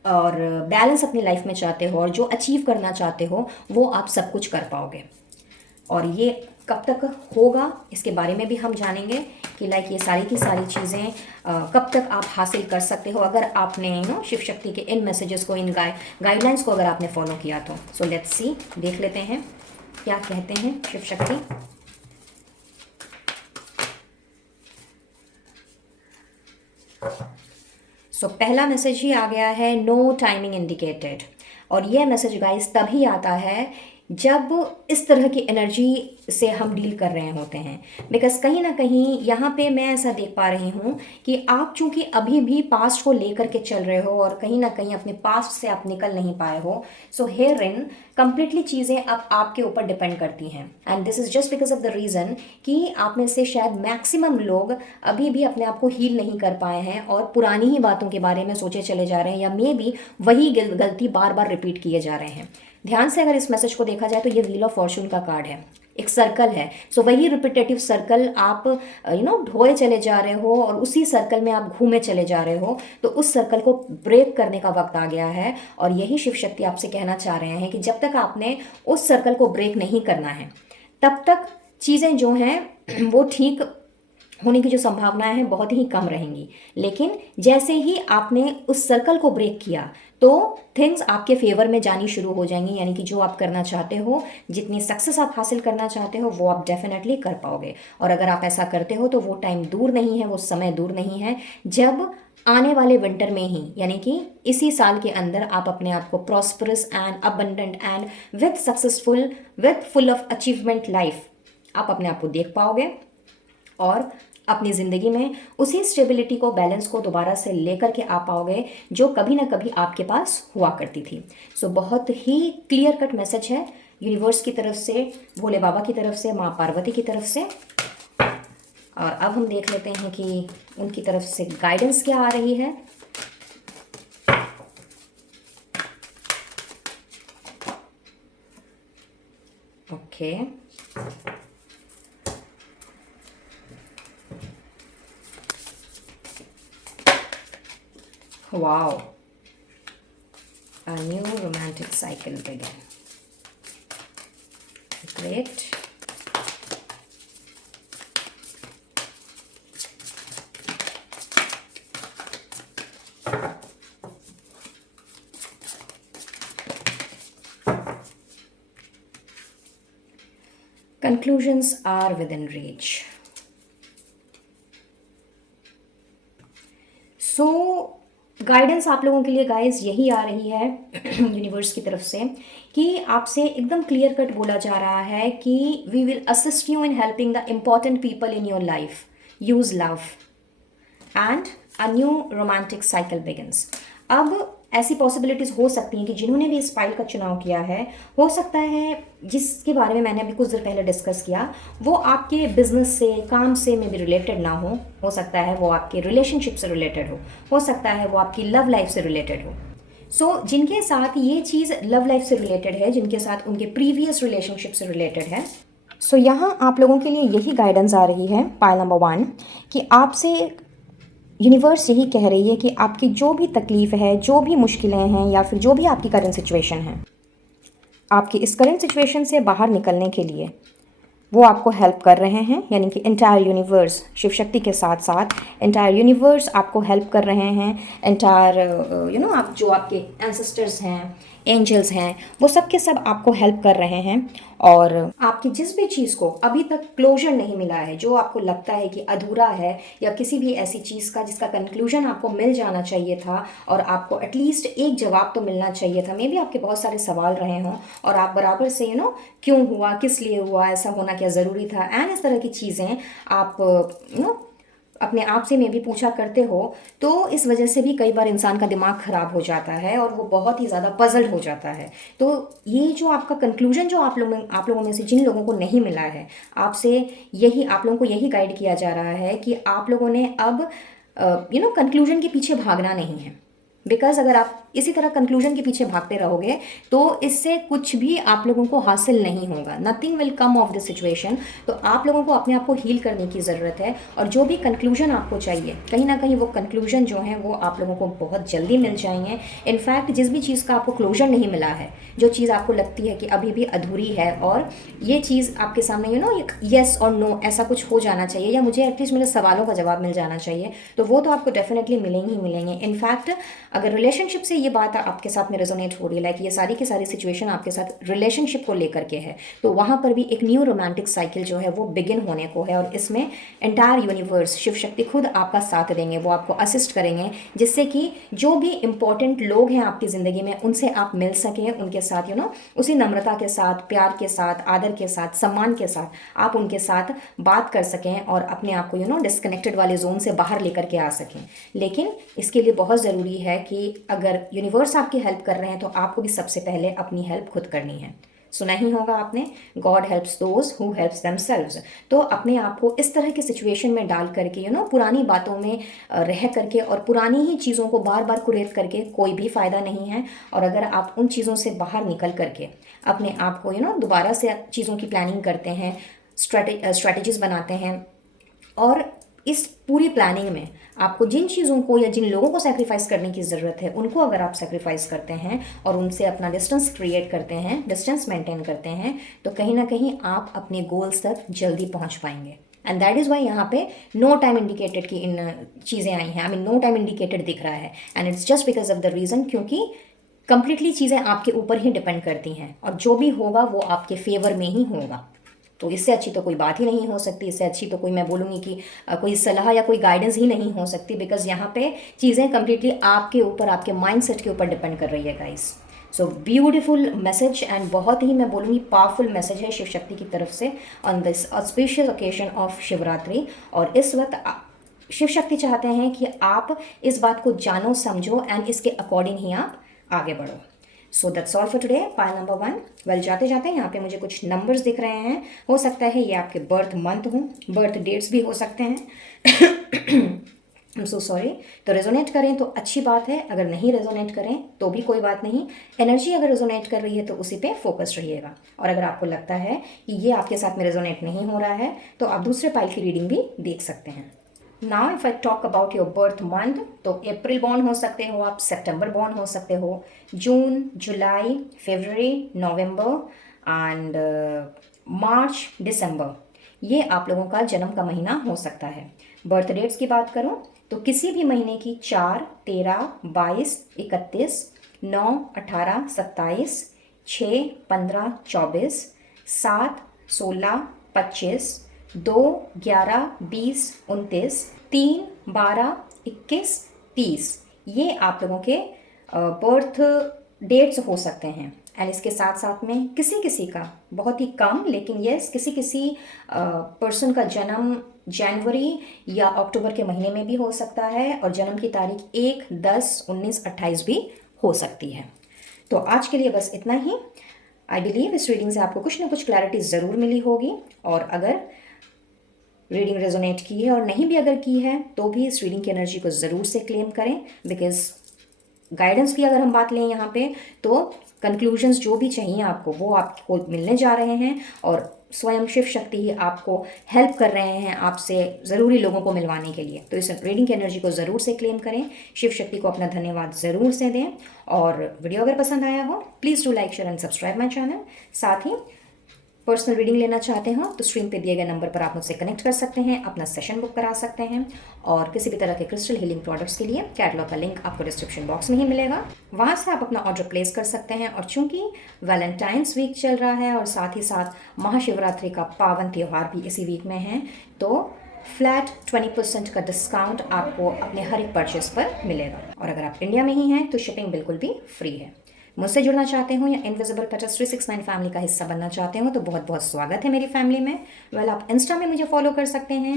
और बैलेंस अपनी लाइफ में चाहते हो और जो अचीव करना चाहते हो, वो आप सब कुछ कर पाओगे। और ये कब तक होगा, इसके बारे में भी हम जानेंगे कि लाइक ये सारी की सारी चीज़ें कब तक आप हासिल कर सकते हो, अगर आपने शिव शक्ति के इन मैसेजेस को, इन गाइडलाइंस को अगर आपने फॉलो किया तो। सो लेट्स सी, देख लेते हैं क्या कहते हैं शिव शक्ति। सो पहला मैसेज ही आ गया है, नो टाइमिंग इंडिकेटेड। और यह मैसेज गाइस तभी आता है जब इस तरह की एनर्जी से हम डील कर रहे होते हैं। बिकॉज कहीं ना कहीं यहाँ पे मैं ऐसा देख पा रही हूँ कि आप चूंकि अभी भी पास्ट को लेकर के चल रहे हो और कहीं ना कहीं अपने पास्ट से आप निकल नहीं पाए हो। सो हेयर इन कंप्लीटली चीज़ें अब आपके ऊपर डिपेंड करती हैं, and this is just because of the reason कि आप में से शायद मैक्सिमम लोग अभी भी अपने आप को हील नहीं कर पाए हैं और पुरानी ही बातों के बारे में सोचे चले जा रहे हैं, या मे बी वही गलती बार बार रिपीट किए जा रहे हैं। ध्यान से अगर इस मैसेज को देखा जाए तो ये व्हील ऑफ फॉर्चून का कार्ड है, एक सर्कल है। सो वही रिपीटेटिव सर्कल आप ढोए चले जा रहे हो और उसी सर्कल में आप घूमे चले जा रहे हो। तो उस सर्कल को ब्रेक करने का वक्त आ गया है, और यही शिव शक्ति आपसे कहना चाह रहे हैं कि जब तक आपने उस सर्कल को ब्रेक नहीं करना है, तब तक चीज़ें जो हैं वो ठीक होने की जो संभावनाएं हैं बहुत ही कम रहेंगी। लेकिन जैसे ही आपने उस सर्कल को ब्रेक किया, तो थिंग्स आपके फेवर में जानी शुरू हो जाएंगी। यानी कि जो आप करना चाहते हो, जितनी सक्सेस आप हासिल करना चाहते हो, वो आप डेफिनेटली कर पाओगे। और अगर आप ऐसा करते हो तो वो टाइम दूर नहीं है, वो समय दूर नहीं है, जब आने वाले विंटर में ही, यानी कि इसी साल के अंदर आप अपने आप को prosperous and abundant and with successful, with full of achievement life आप अपने आप को देख पाओगे, और अपनी ज़िंदगी में उसी स्टेबिलिटी को, बैलेंस को दोबारा से लेकर के आ पाओगे जो कभी ना कभी आपके पास हुआ करती थी। सो बहुत ही क्लियर कट मैसेज है यूनिवर्स की तरफ से, भोले बाबा की तरफ से, माँ पार्वती की तरफ से। और अब हम देख लेते हैं कि उनकी तरफ से गाइडेंस क्या आ रही है। Okay, wow, a new romantic cycle began. Great. Conclusions are within reach. So guidance आप लोगों के लिए गाइस यही आ रही है यूनिवर्स की तरफ से कि आपसे एकदम क्लियर कट बोला जा रहा है कि we will assist you in helping the important people in your life, use love and a new romantic cycle begins. अब ऐसी पॉसिबिलिटीज़ हो सकती हैं कि जिन्होंने भी इस फाइल का चुनाव किया है, हो सकता है जिसके बारे में मैंने अभी कुछ देर पहले डिस्कस किया, वो आपके बिजनेस से, काम से में भी रिलेटेड ना हो सकता है वो आपके रिलेशनशिप से रिलेटेड हो सकता है वो आपकी लव लाइफ से रिलेटेड हो। सो जिनके साथ ये चीज़ लव लाइफ से रिलेटेड है, जिनके साथ उनके प्रीवियस रिलेशनशिप से रिलेटेड है, सो यहाँ आप लोगों के लिए यही गाइडेंस आ रही है पाइल नंबर 1 कि आपसे यूनिवर्स यही कह रही है कि आपकी जो भी तकलीफ़ है, जो भी मुश्किलें हैं या फिर जो भी आपकी करंट सिचुएशन है, आपकी इस करंट सिचुएशन से बाहर निकलने के लिए वो आपको हेल्प कर रहे हैं। यानी कि एंटायर यूनिवर्स, शिव शक्ति के साथ साथ एंटायर यूनिवर्स आपको हेल्प कर रहे हैं। एंटायर आप जो आपके एंसेस्टर्स हैं, एंजल्स हैं, वो सब के सब आपको हेल्प कर रहे हैं। और आपकी जिस भी चीज़ को अभी तक क्लोजर नहीं मिला है, जो आपको लगता है कि अधूरा है, या किसी भी ऐसी चीज़ का जिसका कंक्लूजन आपको मिल जाना चाहिए था और आपको एटलीस्ट एक जवाब तो मिलना चाहिए था, मे बी आपके बहुत सारे सवाल रहे हों और आप बराबर से क्यों हुआ, किस लिए हुआ, ऐसा होना क्या ज़रूरी था, एंड इस तरह की चीज़ें आप अपने आप से में भी पूछा करते हो, तो इस वजह से भी कई बार इंसान का दिमाग ख़राब हो जाता है और वो बहुत ही ज़्यादा पजल्ड हो जाता है। तो ये जो आपका कंक्लूजन जो आप लोगों में से जिन लोगों को नहीं मिला है, आपसे यही आप लोगों को यही गाइड किया जा रहा है कि आप लोगों ने अब कंक्लूजन के पीछे भागना नहीं है। बिकॉज अगर आप इसी तरह कंक्लूजन के पीछे भागते रहोगे तो इससे कुछ भी आप लोगों को हासिल नहीं होगा। Nothing will come of this situation. तो आप लोगों को अपने आप को हील करने की ज़रूरत है और जो भी कंक्लूजन आपको चाहिए, कहीं ना कहीं वो कंक्लूजन जो है वो आप लोगों को बहुत जल्दी मिल जाएंगे। इनफैक्ट जिस भी चीज़ का आपको क्लोजर नहीं मिला है, जो चीज़ आपको लगती है कि अभी भी अधूरी है और ये चीज़ आपके सामने येस और नो ऐसा कुछ हो जाना चाहिए, या मुझे एटलीस्ट मेरे सवालों का जवाब मिल जाना चाहिए, तो वो तो आपको डेफिनेटली मिलेंगे ही मिलेंगे। इनफैक्ट अगर रिलेशनशिप से ये बात आपके साथ में रेजोनेट हो रही है, लाइक ये सारी की सारी सिचुएशन आपके साथ रिलेशनशिप को लेकर के है, तो वहाँ पर भी एक न्यू रोमांटिक साइकिल जो है वो बिगिन होने को है। और इसमें एंटायर यूनिवर्स, शिव शक्ति खुद आपका साथ देंगे, वो आपको असिस्ट करेंगे, जिससे कि जो भी इंपॉर्टेंट लोग हैं आपकी ज़िंदगी में उनसे आप मिल सकें, उनके साथ उसी नम्रता के साथ, प्यार के साथ, आदर के साथ, सम्मान के साथ आप उनके साथ बात कर सकें और अपने आप को डिस्कनेक्टेड वाले जोन से बाहर लेकर के आ सकें। लेकिन इसके लिए बहुत ज़रूरी है कि अगर यूनिवर्स आपकी हेल्प कर रहे हैं तो आपको भी सबसे पहले अपनी हेल्प खुद करनी है। सुना ही होगा आपने, God helps those who helps themselves. तो अपने आप को इस तरह की सिचुएशन में डाल करके पुरानी बातों में रह करके और पुरानी ही चीज़ों को बार बार कुरेद करके कोई भी फ़ायदा नहीं है। और अगर आप उन चीज़ों से बाहर निकल करके अपने आप को दोबारा से चीज़ों की प्लानिंग करते हैं, स्ट्रेटजीज बनाते हैं, और इस पूरी प्लानिंग में आपको जिन चीज़ों को या जिन लोगों को सेक्रीफाइस करने की ज़रूरत है उनको अगर आप सेक्रीफाइस करते हैं और उनसे अपना डिस्टेंस क्रिएट करते हैं, डिस्टेंस मेंटेन करते हैं, तो कहीं ना कहीं आप अपने गोल्स तक जल्दी पहुंच पाएंगे। एंड दैट इज़ वाई यहाँ पे नो टाइम इंडिकेटेड की इन चीज़ें आई हैं। नो टाइम इंडिकेटेड दिख रहा है, and it's just because of the reason क्योंकि कंप्लीटली चीज़ें आपके ऊपर ही डिपेंड करती हैं और जो भी होगा वो आपके फेवर में ही होगा। तो इससे अच्छी तो कोई बात ही नहीं हो सकती, इससे अच्छी तो कोई, मैं बोलूँगी कि कोई सलाह या कोई गाइडेंस ही नहीं हो सकती, बिकॉज यहाँ पे चीज़ें कम्प्लीटली आपके ऊपर, आपके माइंडसेट के ऊपर डिपेंड कर रही है guys. So beautiful message and बहुत ही, मैं बोलूँगी, पावरफुल मैसेज है शिव शक्ति की तरफ से on this auspicious occasion of Shivratri. और इस वक्त शिव शक्ति चाहते हैं कि आप इस बात को जानो, समझो एंड इसके अकॉर्डिंग ही आप आगे बढ़ो। So that's all for today, pile number 1। Well, जाते जाते यहाँ पे मुझे कुछ नंबर्स दिख रहे हैं, हो सकता है ये आपके बर्थ मंथ हों, बर्थ डेट्स भी हो सकते हैं। I am so sorry. तो रेजोनेट करें तो अच्छी बात है, अगर नहीं रेजोनेट करें तो भी कोई बात नहीं। एनर्जी अगर रेजोनेट कर रही है तो उसी पे फोकस रहिएगा। और अगर आपको लगता है कि ये आपके साथ में रेजोनेट नहीं हो रहा है तो आप दूसरे पाइल की रीडिंग भी देख सकते हैं। Now if I talk about your birth month, तो अप्रैल बॉर्न हो सकते हो आप, सितंबर बॉर्न हो सकते हो, जून, जुलाई, फरवरी, नवंबर एंड मार्च, दिसंबर, ये आप लोगों का जन्म का महीना हो सकता है। बर्थ डेट्स की बात करूं तो किसी भी महीने की 4, 13, 22, 31, 9, 18, 27, 6, 15, 24, 7, 16, 25, 2, 11, 20, 29, 3, 12, 21, 30, ये आप लोगों के बर्थ डेट्स हो सकते हैं। एंड इसके साथ साथ में किसी किसी का, बहुत ही कम लेकिन यस, किसी किसी पर्सन का जन्म जनवरी या अक्टूबर के महीने में भी हो सकता है और जन्म की तारीख 1, 10, 19, 28 भी हो सकती है। तो आज के लिए बस इतना ही। आई बिलीव इस रीडिंग से आपको कुछ ना कुछ क्लैरिटी ज़रूर मिली होगी, और अगर रीडिंग रेजोनेट की है और नहीं भी अगर की है तो भी इस रीडिंग की एनर्जी को ज़रूर से क्लेम करें, बिकॉज गाइडेंस की अगर हम बात लें यहाँ पे तो कंक्लूजन्स जो भी चाहिए आपको वो आपको मिलने जा रहे हैं, और स्वयं शिव शक्ति ही आपको हेल्प कर रहे हैं आपसे ज़रूरी लोगों को मिलवाने के लिए। तो इस रीडिंग की एनर्जी को ज़रूर से क्लेम करें, शिव शक्ति को अपना धन्यवाद ज़रूर से दें। और वीडियो अगर पसंद आया हो please do like share and subscribe my channel. साथ ही पर्सनल रीडिंग लेना चाहते हो तो स्क्रीन पे दिए गए नंबर पर आप मुझसे कनेक्ट कर सकते हैं, अपना सेशन बुक करा सकते हैं। और किसी भी तरह के क्रिस्टल हीलिंग प्रोडक्ट्स के लिए कैटलॉग का लिंक आपको डिस्क्रिप्शन बॉक्स में ही मिलेगा, वहाँ से आप अपना ऑर्डर प्लेस कर सकते हैं। और चूंकि वैलेंटाइंस वीक चल रहा है और साथ ही साथ महाशिवरात्रि का पावन त्यौहार भी इसी वीक में है, तो फ्लैट 20% का डिस्काउंट आपको अपने हर एक परचेस पर मिलेगा। और अगर आप इंडिया में ही हैं तो शिपिंग बिल्कुल भी फ्री है। मुझसे जुड़ना चाहते हो या इनविजिबल पेटल्स 369 फैमिली का हिस्सा बनना चाहते हो तो बहुत बहुत स्वागत है मेरी फैमिली में। आप इंस्टा में मुझे फॉलो कर सकते हैं,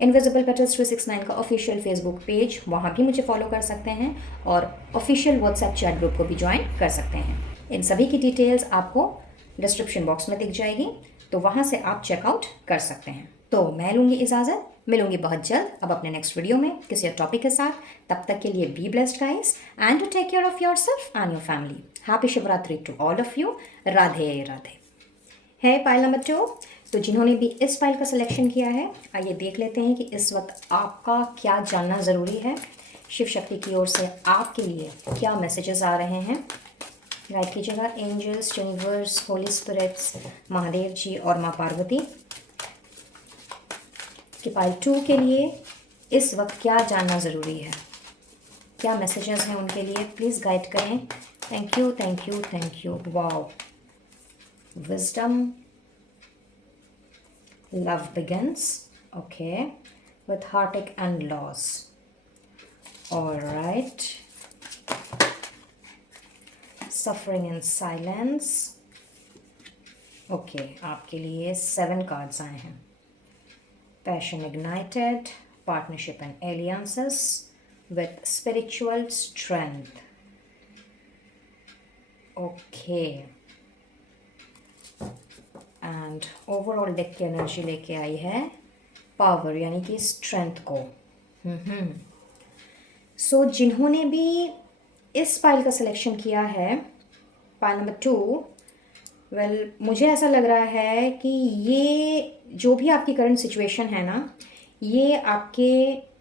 इनविजिबल पेटल्स 369 का ऑफिशियल फेसबुक पेज, वहाँ भी मुझे फॉलो कर सकते हैं, और ऑफिशियल व्हाट्सएप चैट ग्रुप को भी ज्वाइन कर सकते हैं। इन सभी की डिटेल्स आपको डिस्क्रिप्शन बॉक्स में दिख जाएगी, तो वहाँ से आप चेकआउट कर सकते हैं। तो मैं लूँगी इजाज़त, मिलूंगी बहुत जल्द अब अपने नेक्स्ट वीडियो में किसी और टॉपिक के साथ। तब तक के लिए be blessed guys and to take care of yourself and your family. Happy Shivratri to all of you. Radhe Radhe. है पाइल नंबर 2। तो जिन्होंने भी इस पाइल का सिलेक्शन किया है, आइए देख लेते हैं कि इस वक्त आपका क्या जानना ज़रूरी है। शिव शक्ति की ओर से आपके लिए क्या मैसेजेस आ रहे हैं। गाइड कीजिएगा angels, universe, holy spirits, Mahadev ji और माँ पार्वती कि पाइल 2 के लिए इस वक्त क्या जानना ज़रूरी है, क्या मैसेजेस हैं उनके लिए, प्लीज़ गाइड करें। Thank you thank you thank you. Wow, wisdom, love begins, okay, with heartache and loss, alright, suffering in silence, okay, आपके लिए 7 कार्ड्स आए हैं। Passion ignited, partnership and alliances with spiritual strength. Okay. And overall deck की energy लेके आई है power, यानी कि strength को। सो जिन्होंने भी इस पाइल का सिलेक्शन किया है, पाइल नंबर 2, मुझे ऐसा लग रहा है कि ये जो भी आपकी करंट सिचुएशन है ना, ये आपके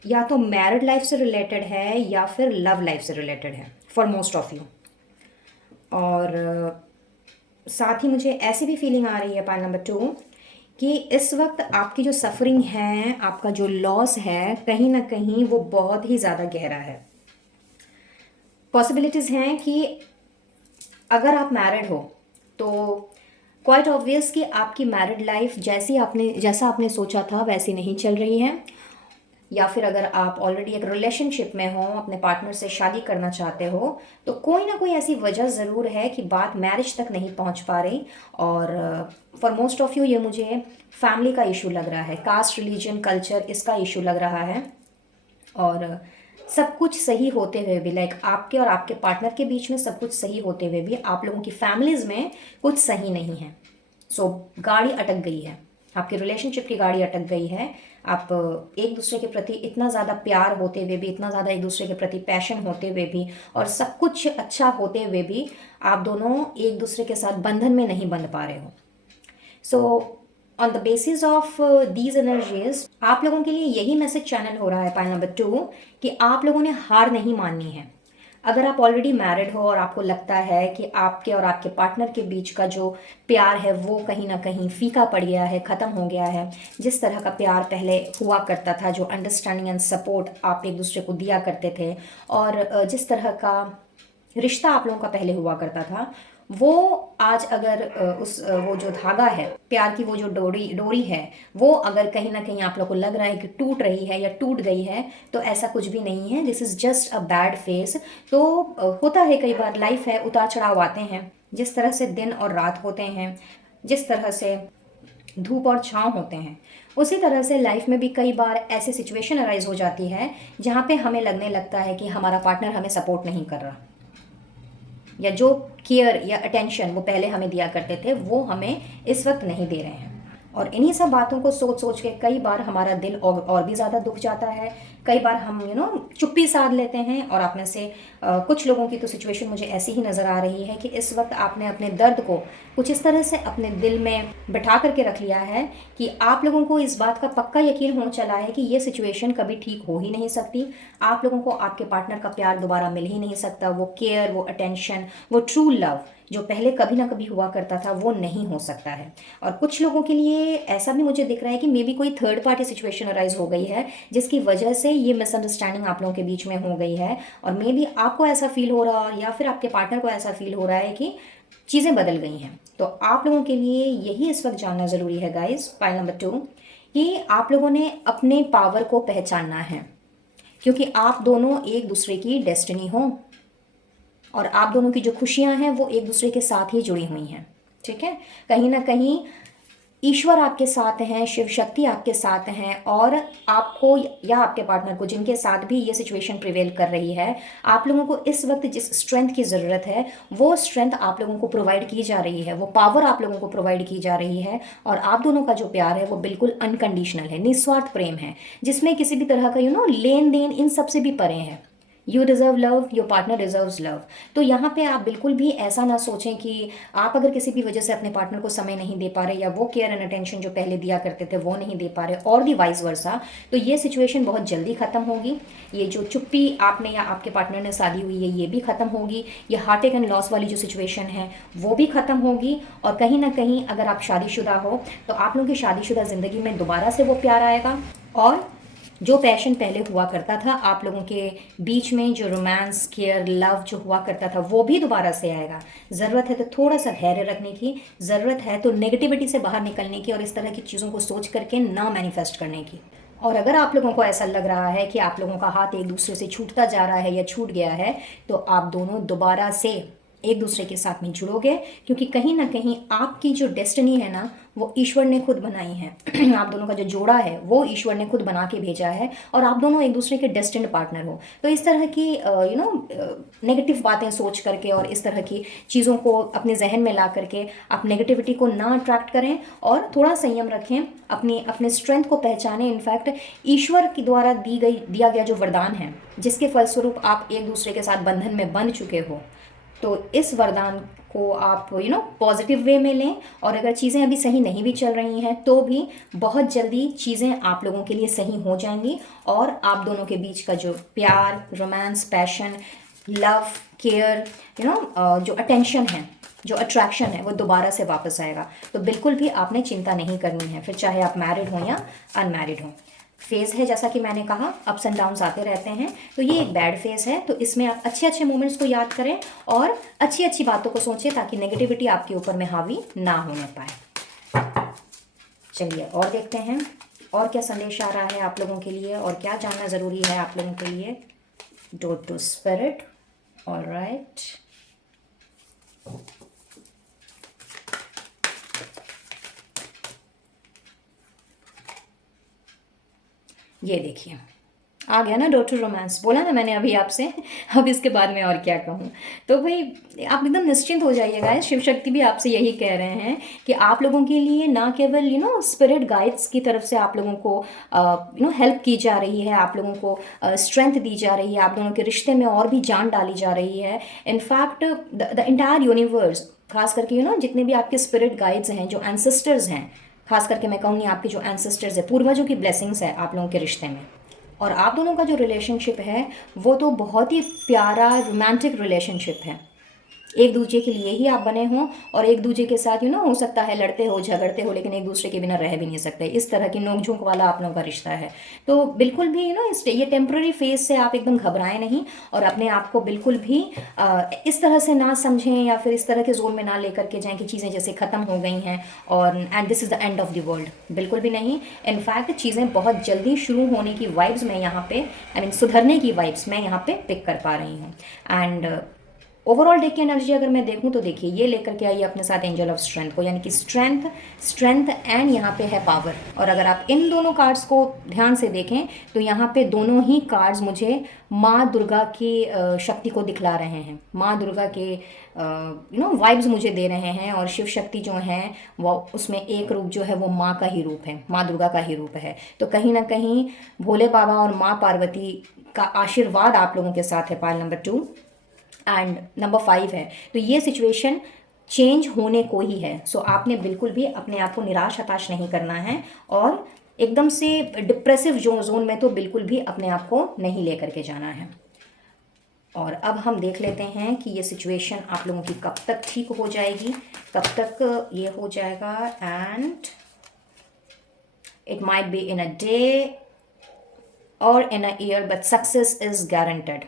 या तो मैरिड लाइफ से रिलेटेड है या फिर लव लाइफ से रिलेटेड है फॉर मोस्ट ऑफ यू। और साथ ही मुझे ऐसी भी फीलिंग आ रही है पाइल नंबर 2 कि इस वक्त आपकी जो सफरिंग है, आपका जो लॉस है, कहीं ना कहीं वो बहुत ही ज़्यादा गहरा है। पॉसिबिलिटीज़ हैं कि अगर आप मैरिड हो तो क्वाइट ऑब्वियस कि आपकी मैरिड लाइफ जैसा आपने सोचा था वैसी नहीं चल रही है। या फिर अगर आप ऑलरेडी एक रिलेशनशिप में हो, अपने पार्टनर से शादी करना चाहते हो, तो कोई ना कोई ऐसी वजह ज़रूर है कि बात मैरिज तक नहीं पहुंच पा रही। और फॉर मोस्ट ऑफ यू ये मुझे फैमिली का इशू लग रहा है, कास्ट, रिलीजन, कल्चर, इसका इशू लग रहा है। और सब कुछ सही होते हुए भी, लाइक आपके और आपके पार्टनर के बीच में सब कुछ सही होते हुए भी आप लोगों की फैमिलीज़ में कुछ सही नहीं है। सो गाड़ी अटक गई है, आपकी रिलेशनशिप की गाड़ी अटक गई है। आप एक दूसरे के प्रति इतना ज़्यादा प्यार होते हुए भी, इतना ज़्यादा एक दूसरे के प्रति पैशन होते हुए भी, और सब कुछ अच्छा होते हुए भी आप दोनों एक दूसरे के साथ बंधन में नहीं बंध पा रहे हो। So on the basis of these energies आप लोगों के लिए यही मैसेज चैनल हो रहा है पाइल नंबर 2 कि आप लोगों ने हार नहीं माननी है। अगर आप ऑलरेडी मैरिड हो और आपको लगता है कि आपके और आपके पार्टनर के बीच का जो प्यार है वो कहीं ना कहीं फीका पड़ गया है, ख़त्म हो गया है, जिस तरह का प्यार पहले हुआ करता था, जो अंडरस्टैंडिंग एंड सपोर्ट आप एक दूसरे को दिया करते थे, और जिस तरह का रिश्ता आप लोगों का पहले हुआ करता था, वो आज अगर वो जो धागा है, प्यार की वो जो डोरी है, वो अगर कहीं ना कहीं आप लोग को लग रहा है कि टूट रही है या टूट गई है, तो ऐसा कुछ भी नहीं है। This is just a bad phase. तो होता है, कई बार लाइफ है, उतार चढ़ाव आते हैं। जिस तरह से दिन और रात होते हैं, जिस तरह से धूप और छाँव होते हैं, उसी तरह से लाइफ में भी कई बार ऐसी सिचुएशन अराइज हो जाती है जहाँ पे हमें लगने लगता है कि हमारा पार्टनर हमें सपोर्ट नहीं कर रहा, या जो केयर या अटेंशन वो पहले हमें दिया करते थे वो हमें इस वक्त नहीं दे रहे हैं। और इन्हीं सब बातों को सोच सोच के कई बार हमारा दिल और भी ज़्यादा दुख जाता है, कई बार हम चुप्पी साध लेते हैं, और आप में से कुछ लोगों की तो सिचुएशन मुझे ऐसी ही नज़र आ रही है कि इस वक्त आपने अपने दर्द को कुछ इस तरह से अपने दिल में बिठा करके रख लिया है कि आप लोगों को इस बात का पक्का यकीन हो चला है कि ये सिचुएशन कभी ठीक हो ही नहीं सकती। आप लोगों को आपके पार्टनर का प्यार दोबारा मिल ही नहीं सकता। वो केयर, वो अटेंशन, वो ट्रू लव जो पहले कभी ना कभी हुआ करता था, वो नहीं हो सकता है। और कुछ लोगों के लिए ऐसा भी मुझे दिख रहा है कि मे बी कोई थर्ड पार्टी सिचुएशन अराइज हो गई है, जिसकी वजह से ये मिसअंडरस्टैंडिंग आप लोगों के बीच में हो गई है। और मे बी आपको ऐसा फील हो रहा है, या फिर आपके पार्टनर को ऐसा फील हो रहा है कि चीज़ें बदल गई हैं। तो आप लोगों के लिए यही इस वक्त जानना ज़रूरी है गाइस, पॉइंट नंबर 2, कि आप लोगों ने अपने पावर को पहचानना है, क्योंकि आप दोनों एक दूसरे की डेस्टिनी हो, और आप दोनों की जो खुशियां हैं वो एक दूसरे के साथ ही जुड़ी हुई हैं। ठीक है, कहीं ना कहीं ईश्वर आपके साथ हैं, शिव शक्ति आपके साथ हैं, और आपको या आपके पार्टनर को, जिनके साथ भी ये सिचुएशन प्रिवेल कर रही है, आप लोगों को इस वक्त जिस स्ट्रेंथ की ज़रूरत है वो स्ट्रेंथ आप लोगों को प्रोवाइड की जा रही है, वो पावर आप लोगों को प्रोवाइड की जा रही है। और आप दोनों का जो प्यार है वो बिल्कुल अनकंडीशनल है, निस्वार्थ प्रेम है, जिसमें किसी भी तरह का लेन देन इन सब से भी परे है। You deserve love, your partner deserves love. तो यहाँ पे आप बिल्कुल भी ऐसा ना सोचें कि आप अगर किसी भी वजह से अपने पार्टनर को समय नहीं दे पा रहे, या वो केयर एंड अटेंशन जो पहले दिया करते थे वो नहीं दे पा रहे, और भी वाइस वर्सा, तो ये सिचुएशन बहुत जल्दी ख़त्म होगी। ये जो चुप्पी आपने या आपके पार्टनर ने साधी हुई है, ये भी ख़त्म होगी। ये हार्ट एंड लॉस वाली जो सिचुएशन है वो भी ख़त्म होगी। और कहीं ना कहीं अगर आप शादीशुदा हो तो आप लोगों की शादीशुदा ज़िंदगी में दोबारा से वो प्यार आएगा, और जो पैशन पहले हुआ करता था आप लोगों के बीच में, जो रोमांस, केयर, लव जो हुआ करता था, वो भी दोबारा से आएगा। ज़रूरत है तो थोड़ा सा धैर्य रखने की, ज़रूरत है तो नेगेटिविटी से बाहर निकलने की, और इस तरह की चीज़ों को सोच करके ना मैनिफेस्ट करने की। और अगर आप लोगों को ऐसा लग रहा है कि आप लोगों का हाथ एक दूसरे से छूटता जा रहा है या छूट गया है, तो आप दोनों दोबारा से एक दूसरे के साथ में जुड़ोगे, क्योंकि कहीं ना कहीं आपकी जो डेस्टिनी है ना वो ईश्वर ने खुद बनाई है। आप दोनों का जो जोड़ा है वो ईश्वर ने खुद बना के भेजा है, और आप दोनों एक दूसरे के डेस्टिन्ड पार्टनर हो। तो इस तरह की नेगेटिव बातें सोच करके और इस तरह की चीज़ों को अपने जहन में ला करके आप नेगेटिविटी को ना अट्रैक्ट करें, और थोड़ा संयम रखें, अपने स्ट्रेंथ को पहचानें। इनफैक्ट ईश्वर के द्वारा दिया गया जो वरदान है, जिसके फलस्वरूप आप एक दूसरे के साथ बंधन में बंध चुके हो, तो इस वरदान को आप पॉजिटिव वे में लें। और अगर चीज़ें अभी सही नहीं भी चल रही हैं तो भी बहुत जल्दी चीज़ें आप लोगों के लिए सही हो जाएंगी, और आप दोनों के बीच का जो प्यार, रोमांस, पैशन, लव, केयर, जो अटेंशन है, जो अट्रैक्शन है, वो दोबारा से वापस आएगा। तो बिल्कुल भी आपने चिंता नहीं करनी है, फिर चाहे आप मैरिड हों या अनमैरिड हों। फेज़ है, जैसा कि मैंने कहा, अप्स एंड डाउन्स आते रहते हैं, तो ये एक बैड फेज़ है। तो इसमें आप अच्छे अच्छे मोमेंट्स को याद करें और अच्छी अच्छी बातों को सोचें, ताकि नेगेटिविटी आपके ऊपर में हावी ना होने पाए। चलिए और देखते हैं और क्या संदेश आ रहा है आप लोगों के लिए, और क्या जानना ज़रूरी है आप लोगों के लिए। Door to spirit, alright. ये देखिए आ गया ना डोर टू रोमांस, बोला ना मैंने अभी आपसे। अब इसके बाद में और क्या कहूँ। तो भाई आप एकदम निश्चिंत हो जाइएगा, शिव शक्ति भी आपसे यही कह रहे हैं कि आप लोगों के लिए ना केवल स्पिरिट गाइड्स की तरफ से आप लोगों को हेल्प की जा रही है, आप लोगों को स्ट्रेंथ दी जा रही है, आप दोनों के रिश्ते में और भी जान डाली जा रही है। इनफैक्ट द इंटायर यूनिवर्स, खास करके जितने भी आपके स्पिरिट गाइड्स हैं, जो एंसेस्टर्स हैं, खास करके मैं कहूँगी आपके जो एंसेस्टर्स है, पूर्वजों की ब्लेसिंग्स है आप लोगों के रिश्ते में। और आप दोनों का जो रिलेशनशिप है वो तो बहुत ही प्यारा रोमांटिक रिलेशनशिप है। एक दूसरे के लिए ही आप बने हों, और एक दूसरे के साथ हो सकता है लड़ते हो, झगड़ते हो, लेकिन एक दूसरे के बिना रह भी नहीं सकते। इस तरह की नोक झोंक वाला आप लोगों का रिश्ता है। तो बिल्कुल भी ये टेम्प्रेरी फेज से आप एकदम घबराएं नहीं, और अपने आप को बिल्कुल भी इस तरह से ना समझें, या फिर इस तरह के जोन में ना लेकर के जाएं कि चीज़ें जैसे ख़त्म हो गई हैं और and this is the end of the world. बिल्कुल भी नहीं। इनफैक्ट चीज़ें बहुत जल्दी शुरू होने की वाइब्स मैं यहाँ पे, सुधरने की वाइब्स मैं यहाँ पे पिक कर पा रही हूँ। एंड ओवरऑल डे की एनर्जी अगर मैं देखूं तो देखिए, ये लेकर के आइए अपने साथ एंजल ऑफ स्ट्रेंथ को, यानी कि स्ट्रेंथ एंड यहाँ पे है पावर। और अगर आप इन दोनों कार्ड्स को ध्यान से देखें तो यहाँ पे दोनों ही कार्ड्स मुझे माँ दुर्गा की शक्ति को दिखला रहे हैं। माँ दुर्गा के वाइब्स मुझे दे रहे हैं। और शिव शक्ति जो हैं वो उसमें एक रूप जो है वो माँ का ही रूप है, माँ दुर्गा का ही रूप है। तो कहीं ना कहीं भोले बाबा और माँ पार्वती का आशीर्वाद आप लोगों के साथ है, पायल नंबर 2 एंड नंबर 5 है। तो ये सिचुएशन चेंज होने को ही है। सो आपने बिल्कुल भी अपने आप को निराश हताश नहीं करना है और एकदम से डिप्रेसिव जोन में तो बिल्कुल भी अपने आप को नहीं लेकर के जाना है। और अब हम देख लेते हैं कि ये सिचुएशन आप लोगों की कब तक ठीक हो जाएगी, कब तक ये हो जाएगा। And it might be in a day और in a year, but success is guaranteed.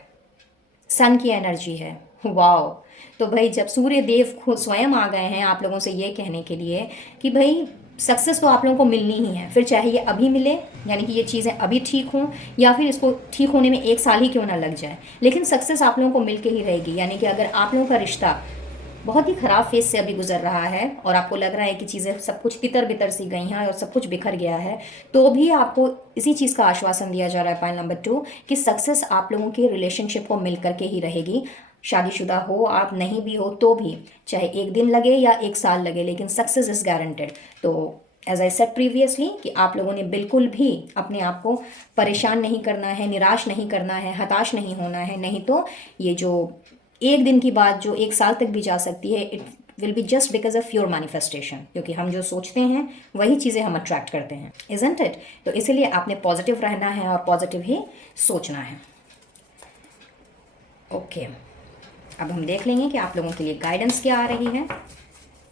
Sun की एनर्जी है, वाओ। तो भाई जब सूर्य देव खुद स्वयं आ गए हैं आप लोगों से ये कहने के लिए कि भाई सक्सेस तो आप लोगों को मिलनी ही है, फिर चाहे ये अभी मिले, यानी कि ये चीज़ें अभी ठीक हों, या फिर इसको ठीक होने में 1 साल ही क्यों ना लग जाए, लेकिन सक्सेस आप लोगों को मिल के ही रहेगी। यानी कि अगर आप लोगों का रिश्ता बहुत ही ख़राब फेज से अभी गुजर रहा है और आपको लग रहा है कि चीज़ें सब कुछ तितर बितर सी गई हैं और सब कुछ बिखर गया है, तो भी आपको इसी चीज़ का आश्वासन दिया जा रहा है, पायल नंबर 2, कि सक्सेस आप लोगों के रिलेशनशिप को मिल करके ही रहेगी। शादीशुदा हो आप, नहीं भी हो तो भी, चाहे 1 दिन लगे या 1 साल लगे, लेकिन सक्सेस इज़ गारंटेड। तो एज आई सेड प्रीवियसली कि आप लोगों ने बिल्कुल भी अपने आप को परेशान नहीं करना है, निराश नहीं करना है, हताश नहीं होना है। नहीं तो ये जो 1 दिन की बात जो 1 साल तक भी जा सकती है, it will be just because of your manifestation, क्योंकि हम जो सोचते हैं वही चीज़ें हम अट्रैक्ट करते हैं, इजंट इट। तो इसीलिए आपने पॉजिटिव रहना है और पॉजिटिव ही सोचना है। ओके, अब हम देख लेंगे कि आप लोगों के लिए गाइडेंस क्या आ रही है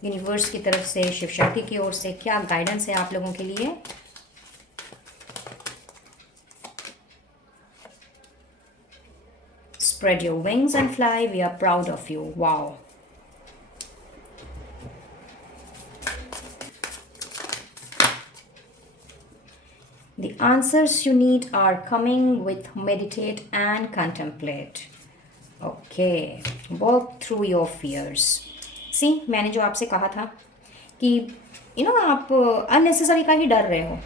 यूनिवर्स की तरफ से, शिव शक्ति की ओर से क्या गाइडेंस है आप लोगों के लिए। Spread your wings and fly. We are proud of you. Wow. The answers you need are coming with meditate and contemplate. Okay. Work through your fears. See, मैंने जो आपसे कहा था कि आप अननेसेसरी का ही डर रहे हो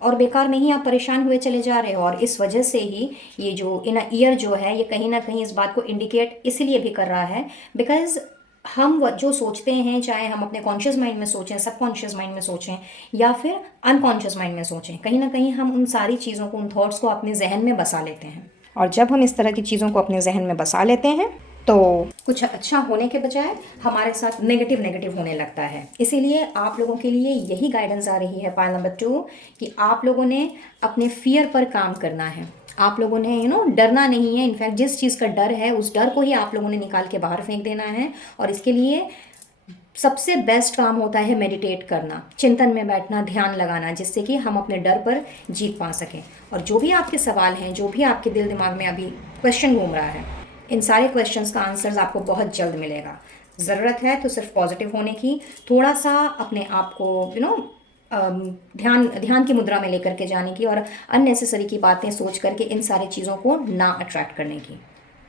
और बेकार में ही आप परेशान हुए चले जा रहे हो। और इस वजह से ही ये जो इन ईयर जो है ये कहीं ना कहीं इस बात को इंडिकेट इसलिए भी कर रहा है बिकॉज हम जो सोचते हैं, चाहे हम अपने कॉन्शियस माइंड में सोचें, सबकॉन्शियस माइंड में सोचें या फिर अनकॉन्शियस माइंड में सोचें, कहीं ना कहीं हम उन सारी चीज़ों को, उन थॉट्स को अपने जहन में बसा लेते हैं। और जब हम इस तरह की चीज़ों को अपने जहन में बसा लेते हैं तो कुछ अच्छा होने के बजाय हमारे साथ नेगेटिव होने लगता है। इसीलिए आप लोगों के लिए यही गाइडेंस आ रही है, पायल नंबर 2, कि आप लोगों ने अपने फियर पर काम करना है। आप लोगों ने डरना नहीं है। इनफैक्ट जिस चीज़ का डर है उस डर को ही आप लोगों ने निकाल के बाहर फेंक देना है। और इसके लिए सबसे बेस्ट काम होता है मेडिटेट करना, चिंतन में बैठना, ध्यान लगाना, जिससे कि हम अपने डर पर जीत पा सकें। और जो भी आपके सवाल हैं, जो भी आपके दिल दिमाग में अभी क्वेश्चन घूम रहा है, इन सारे क्वेश्चंस का आंसर्स आपको बहुत जल्द मिलेगा। ज़रूरत है तो सिर्फ पॉजिटिव होने की, थोड़ा सा अपने आप को ध्यान की मुद्रा में लेकर के जाने की और अननेसेसरी की बातें सोच करके इन सारी चीज़ों को ना अट्रैक्ट करने की।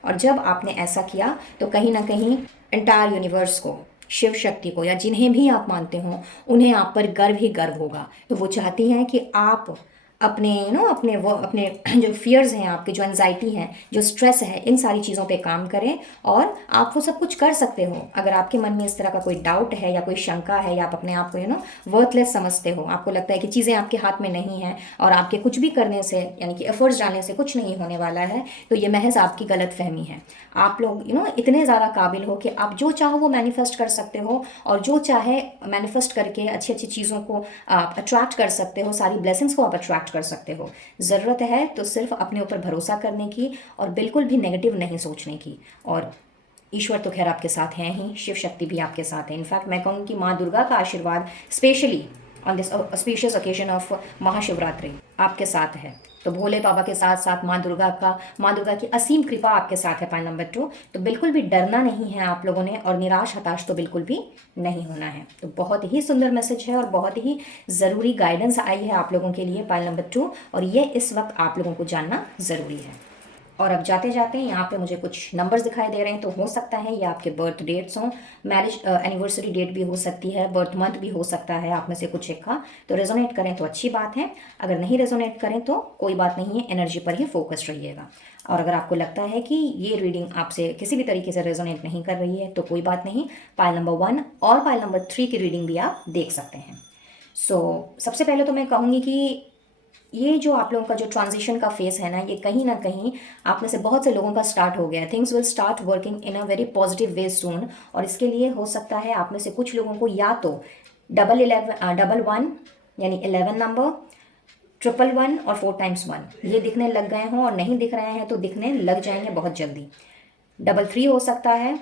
और जब आपने ऐसा किया तो कहीं ना कहीं एंटायर यूनिवर्स को, शिव शक्ति को, या जिन्हें भी आप मानते हो, उन्हें आप पर गर्व ही गर्व होगा। तो वो चाहती हैं कि आप अपने अपने जो फियर्स हैं, आपके जो एंजाइटी हैं, जो स्ट्रेस है, इन सारी चीज़ों पे काम करें और आप वो सब कुछ कर सकते हो। अगर आपके मन में इस तरह का कोई डाउट है या कोई शंका है या आप अपने आप को वर्थलेस समझते हो, आपको लगता है कि चीज़ें आपके हाथ में नहीं हैं और आपके कुछ भी करने से, यानी कि एफर्ट्स डालने से कुछ नहीं होने वाला है, तो ये महज आपकी गलत फहमी है। आप लोग इतने ज़्यादा काबिल हो कि आप जो चाहो वो मैनिफेस्ट कर सकते हो और जो चाहे मैनिफेस्ट करके अच्छी अच्छी चीज़ों को आप अट्रैक्ट कर सकते हो, सारी ब्लेसिंग्स को आप अट्रैक्ट कर सकते हो। ज़रूरत है तो सिर्फ अपने ऊपर भरोसा करने की और बिल्कुल भी नेगेटिव नहीं सोचने की। और ईश्वर तो खैर आपके साथ हैं ही, शिव शक्ति भी आपके साथ है। इनफैक्ट मैं कहूँ कि माँ दुर्गा का आशीर्वाद specially on this auspicious occasion of Mahashivratri आपके साथ है। तो भोले बाबा के साथ साथ माँ दुर्गा की असीम कृपा आपके साथ है, पॉइंट नंबर 2। तो बिल्कुल भी डरना नहीं है आप लोगों ने और निराश हताश तो बिल्कुल भी नहीं होना है। तो बहुत ही सुंदर मैसेज है और बहुत ही ज़रूरी गाइडेंस आई है आप लोगों के लिए, पॉइंट नंबर 2, और ये इस वक्त आप लोगों को जानना ज़रूरी है। और अब जाते जाते यहाँ पे मुझे कुछ नंबर्स दिखाई दे रहे हैं, तो हो सकता है ये आपके बर्थ डेट्स हों, मैरिज एनिवर्सरी डेट भी हो सकती है, बर्थ मंथ भी हो सकता है, आप में से कुछ एक का। तो रेजोनेट करें तो अच्छी बात है, अगर नहीं रेजोनेट करें तो कोई बात नहीं है, एनर्जी पर ही फोकस रहिएगा। और अगर आपको लगता है कि ये रीडिंग आपसे किसी भी तरीके से रेजोनेट नहीं कर रही है तो कोई बात नहीं, पाइल नंबर 1 और पाइल नंबर 3 की रीडिंग भी आप देख सकते हैं। सबसे पहले तो मैं कहूँगी कि ये जो आप लोगों का जो ट्रांजिशन का फेस है ना, ये कहीं ना कहीं आप में से बहुत से लोगों का स्टार्ट हो गया है। Things will start working in a very positive way soon. और इसके लिए हो सकता है आप में से कुछ लोगों को या तो 11 यानी 11 नंबर, 111 और 4 टाइम्स 1 ये दिखने लग गए हों, और नहीं दिख रहे हैं तो दिखने लग जाएंगे बहुत जल्दी। 333 हो सकता है,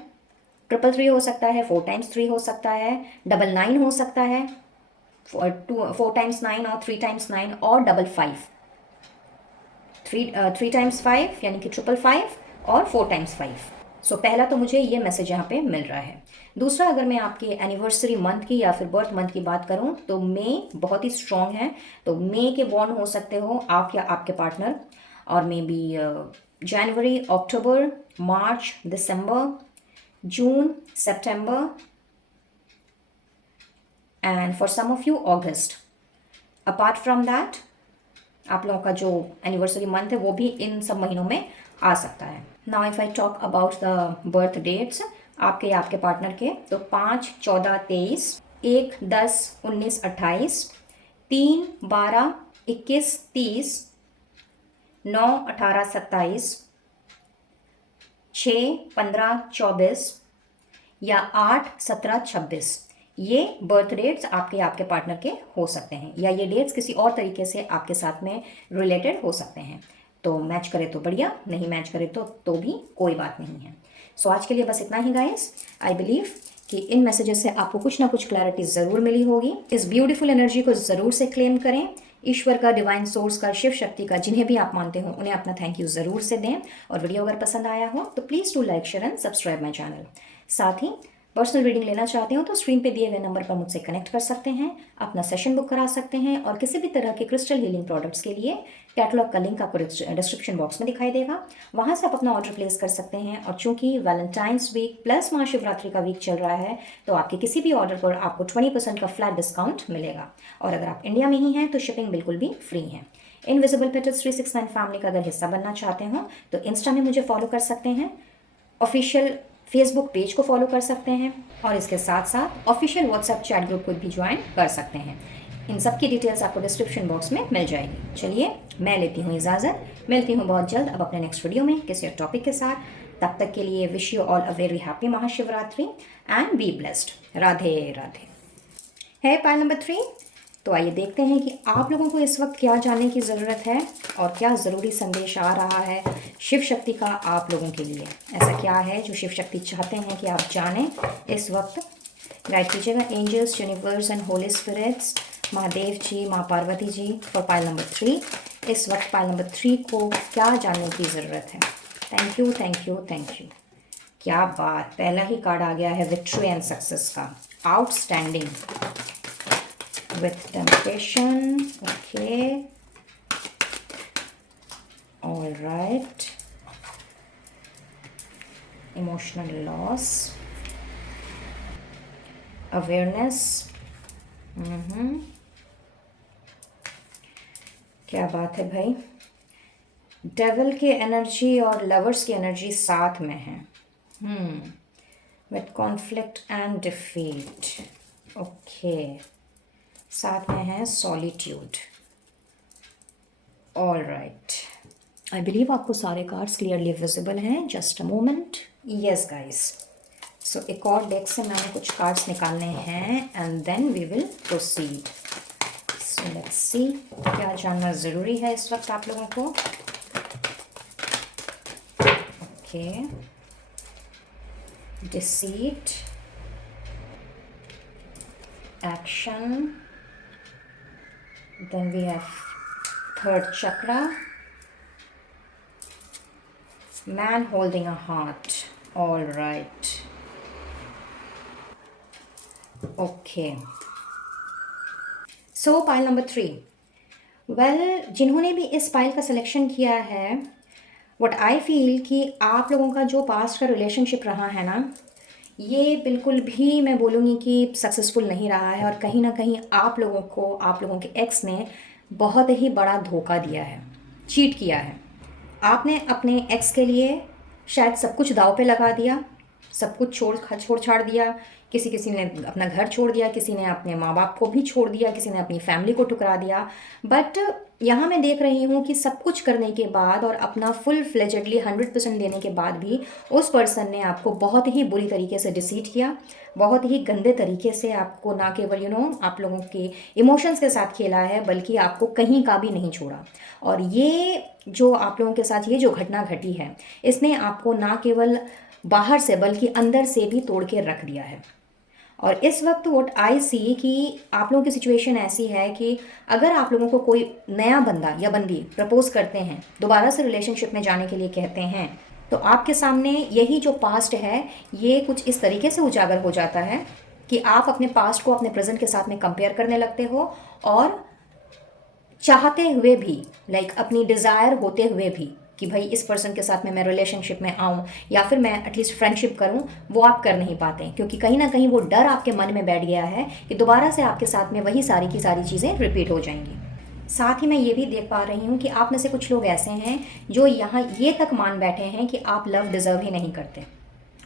333 हो सकता है, 4 टाइम्स 3 हो सकता है, 99 हो सकता है, 4 टाइम्स 9 और 3 टाइम्स 9, और 55, 3 टाइम्स 5 यानी कि 555 और 4 टाइम्स 5। पहला तो मुझे ये मैसेज यहाँ पे मिल रहा है। दूसरा, अगर मैं आपके एनिवर्सरी मंथ की या फिर बर्थ मंथ की बात करूँ तो मई बहुत ही स्ट्रॉन्ग है। तो मई के बॉर्न हो सकते हो आप या आपके पार्टनर, और maybe January, October, March, December, June, September, and for some of you August. Apart from that, आप लोगों का जो एनिवर्सरी मंथ है वो भी इन सब महीनों में आ सकता है। Now if I talk about the birth dates आपके या आपके पार्टनर के, तो 5, 14, 23, 1, 10, 19, 28, 3, 12, 21, 30, 9, 18, 27, 6, 15, 24 या 8, 17, 26, ये बर्थ डेट्स आपके या आपके पार्टनर के हो सकते हैं, या ये डेट्स किसी और तरीके से आपके साथ में रिलेटेड हो सकते हैं। तो मैच करे तो बढ़िया, नहीं मैच करे तो भी कोई बात नहीं है। आज के लिए बस इतना ही गाइस। आई बिलीव कि इन मैसेजेस से आपको कुछ ना कुछ क्लैरिटी ज़रूर मिली होगी। इस ब्यूटीफुल एनर्जी को ज़रूर से क्लेम करें। ईश्वर का, डिवाइन सोर्स का, शिव शक्ति का, जिन्हें भी आप मानते हो उन्हें अपना थैंक यू ज़रूर से दें। और वीडियो अगर पसंद आया हो तो please do like, share and subscribe my channel. साथ ही पर्सनल रीडिंग लेना चाहते हो तो स्क्रीन पे दिए गए नंबर पर मुझसे कनेक्ट कर सकते हैं, अपना सेशन बुक करा सकते हैं, और किसी भी तरह के क्रिस्टल हीलिंग प्रोडक्ट्स के लिए कैटलॉग का लिंक आपको डिस्क्रिप्शन बॉक्स में दिखाई देगा, वहाँ से आप अपना ऑर्डर प्लेस कर सकते हैं। और चूंकि वैलेंटाइंस वीक प्लस महाशिवरात्रि का वीक चल रहा है, तो आपके किसी भी ऑर्डर पर आपको 20% का फ्लैट डिस्काउंट मिलेगा। और अगर आप इंडिया में ही हैं तो शिपिंग बिल्कुल भी फ्री है। इनविजिबल पेटल्स 369 फैमिली का अगर हिस्सा बनना चाहते हो तो इंस्टा में मुझे फॉलो कर सकते हैं, ऑफिशियल फेसबुक पेज को फॉलो कर सकते हैं, और इसके साथ साथ ऑफिशियल व्हाट्सएप चैट ग्रुप को भी ज्वाइन कर सकते हैं। इन सब की डिटेल्स आपको डिस्क्रिप्शन बॉक्स में मिल जाएगी। चलिए मैं लेती हूँ इजाज़त, मिलती हूँ बहुत जल्द अब अपने नेक्स्ट वीडियो में किसी और टॉपिक के साथ। तब तक के लिए wish you all a very happy Mahashivratri and be blessed. Radhe Radhe. है पाइल नंबर 3। तो आइए देखते हैं कि आप लोगों को इस वक्त क्या जानने की ज़रूरत है और क्या ज़रूरी संदेश आ रहा है शिव शक्ति का आप लोगों के लिए। ऐसा क्या है जो शिव शक्ति चाहते हैं कि आप जानें इस वक्त। गाइड कीजिएगा angels, universe and holy spirits, Mahadev ji, माँ Parvati ji, for pile number 3। इस वक्त पाइल नंबर 3 को क्या जानने की ज़रूरत है। Thank you, thank you, thank you. क्या बात, पहला ही कार्ड आ गया है विक्ट्री एंड सक्सेस का। Outstanding with temptation. Okay, all right. Emotional loss, awareness. क्या बात है भाई, डेविल की एनर्जी और लवर्स की एनर्जी साथ में है। With conflict and defeat. Okay, साथ में है solitude. All right, I believe आपको सारे कार्ड्स क्लियरली विजिबल हैं। Just a moment. Yes guys, so एक और डेक से मैंने कुछ कार्ड्स निकालने हैं and then we will proceed. So let's see क्या जानना ज़रूरी है इस वक्त आप लोगों को। Okay, deceit, action, then we have third chakra, man holding a heart. All right, okay, so pile number 3. well, जिन्होंने भी इस पाइल का सिलेक्शन किया है व्हाट आई फील कि आप लोगों का जो पास्ट का रिलेशनशिप रहा है ना, ये बिल्कुल भी मैं बोलूँगी कि सक्सेसफुल नहीं रहा है, और कहीं ना कहीं आप लोगों को, आप लोगों के एक्स ने बहुत ही बड़ा धोखा दिया है, चीट किया है। आपने अपने एक्स के लिए शायद सब कुछ दांव पे लगा दिया, सब कुछ छोड़ छाड़ दिया। किसी किसी ने अपना घर छोड़ दिया, किसी ने अपने माँ बाप को भी छोड़ दिया, किसी ने अपनी फैमिली को ठुकरा दिया। बट यहाँ मैं देख रही हूँ कि सब कुछ करने के बाद और अपना फुल फ्लेजेडली 100% देने के बाद भी उस पर्सन ने आपको बहुत ही बुरी तरीके से डिसीट किया, बहुत ही गंदे तरीके से आपको ना केवल आप लोगों के इमोशंस के साथ खेला है, बल्कि आपको कहीं का भी नहीं छोड़ा। और ये जो आप लोगों के साथ ये जो घटना घटी है, इसने आपको ना केवल बाहर से बल्कि अंदर से भी तोड़ के रख दिया है। और इस वक्त व्हाट आई सी कि आप लोगों की सिचुएशन ऐसी है कि अगर आप लोगों को कोई नया बंदा या बंदी प्रपोज करते हैं, दोबारा से रिलेशनशिप में जाने के लिए कहते हैं, तो आपके सामने यही जो पास्ट है ये कुछ इस तरीके से उजागर हो जाता है कि आप अपने पास्ट को अपने प्रेजेंट के साथ में कंपेयर करने लगते हो, और चाहते हुए भी, अपनी डिज़ायर होते हुए भी कि भाई इस पर्सन के साथ में मैं रिलेशनशिप में आऊँ या फिर मैं एटलीस्ट फ्रेंडशिप करूँ, वो आप कर नहीं पाते, क्योंकि कहीं ना कहीं वो डर आपके मन में बैठ गया है कि दोबारा से आपके साथ में वही सारी की सारी चीज़ें रिपीट हो जाएंगी। साथ ही मैं ये भी देख पा रही हूँ कि आप में से कुछ लोग ऐसे हैं जो यहाँ ये तक मान बैठे हैं कि आप लव डिज़र्व ही नहीं करते,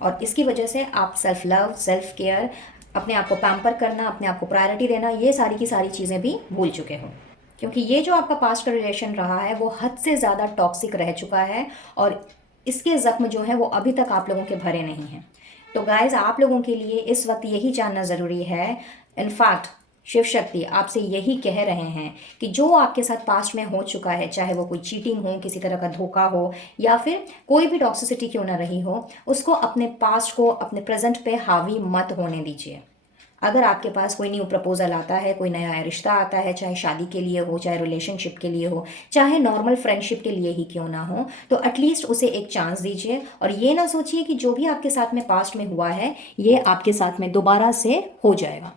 और इसकी वजह से आप सेल्फ लव, सेल्फ केयर, अपने आप को पैम्पर करना, अपने आप को प्रायोरिटी देना, ये सारी की सारी चीज़ें भी भूल चुके हो। क्योंकि ये जो आपका पास्ट का रिलेशन रहा है वो हद से ज़्यादा टॉक्सिक रह चुका है, और इसके ज़ख्म जो है वो अभी तक आप लोगों के भरे नहीं हैं। तो गाइज, आप लोगों के लिए इस वक्त यही जानना ज़रूरी है, इनफैक्ट शिव शक्ति आपसे यही कह रहे हैं कि जो आपके साथ पास्ट में हो चुका है, चाहे वो कोई चीटिंग हो, किसी तरह का धोखा हो, या फिर कोई भी टॉक्सिसिटी क्यों ना रही हो, उसको अपने पास्ट को अपने प्रेजेंट पे हावी मत होने दीजिए। अगर आपके पास कोई न्यू प्रपोजल आता है, कोई नया रिश्ता आता है, चाहे शादी के लिए हो, चाहे रिलेशनशिप के लिए हो, चाहे नॉर्मल फ्रेंडशिप के लिए ही क्यों ना हो, तो एटलीस्ट उसे एक चांस दीजिए। और ये ना सोचिए कि जो भी आपके साथ में पास्ट में हुआ है ये आपके साथ में दोबारा से हो जाएगा।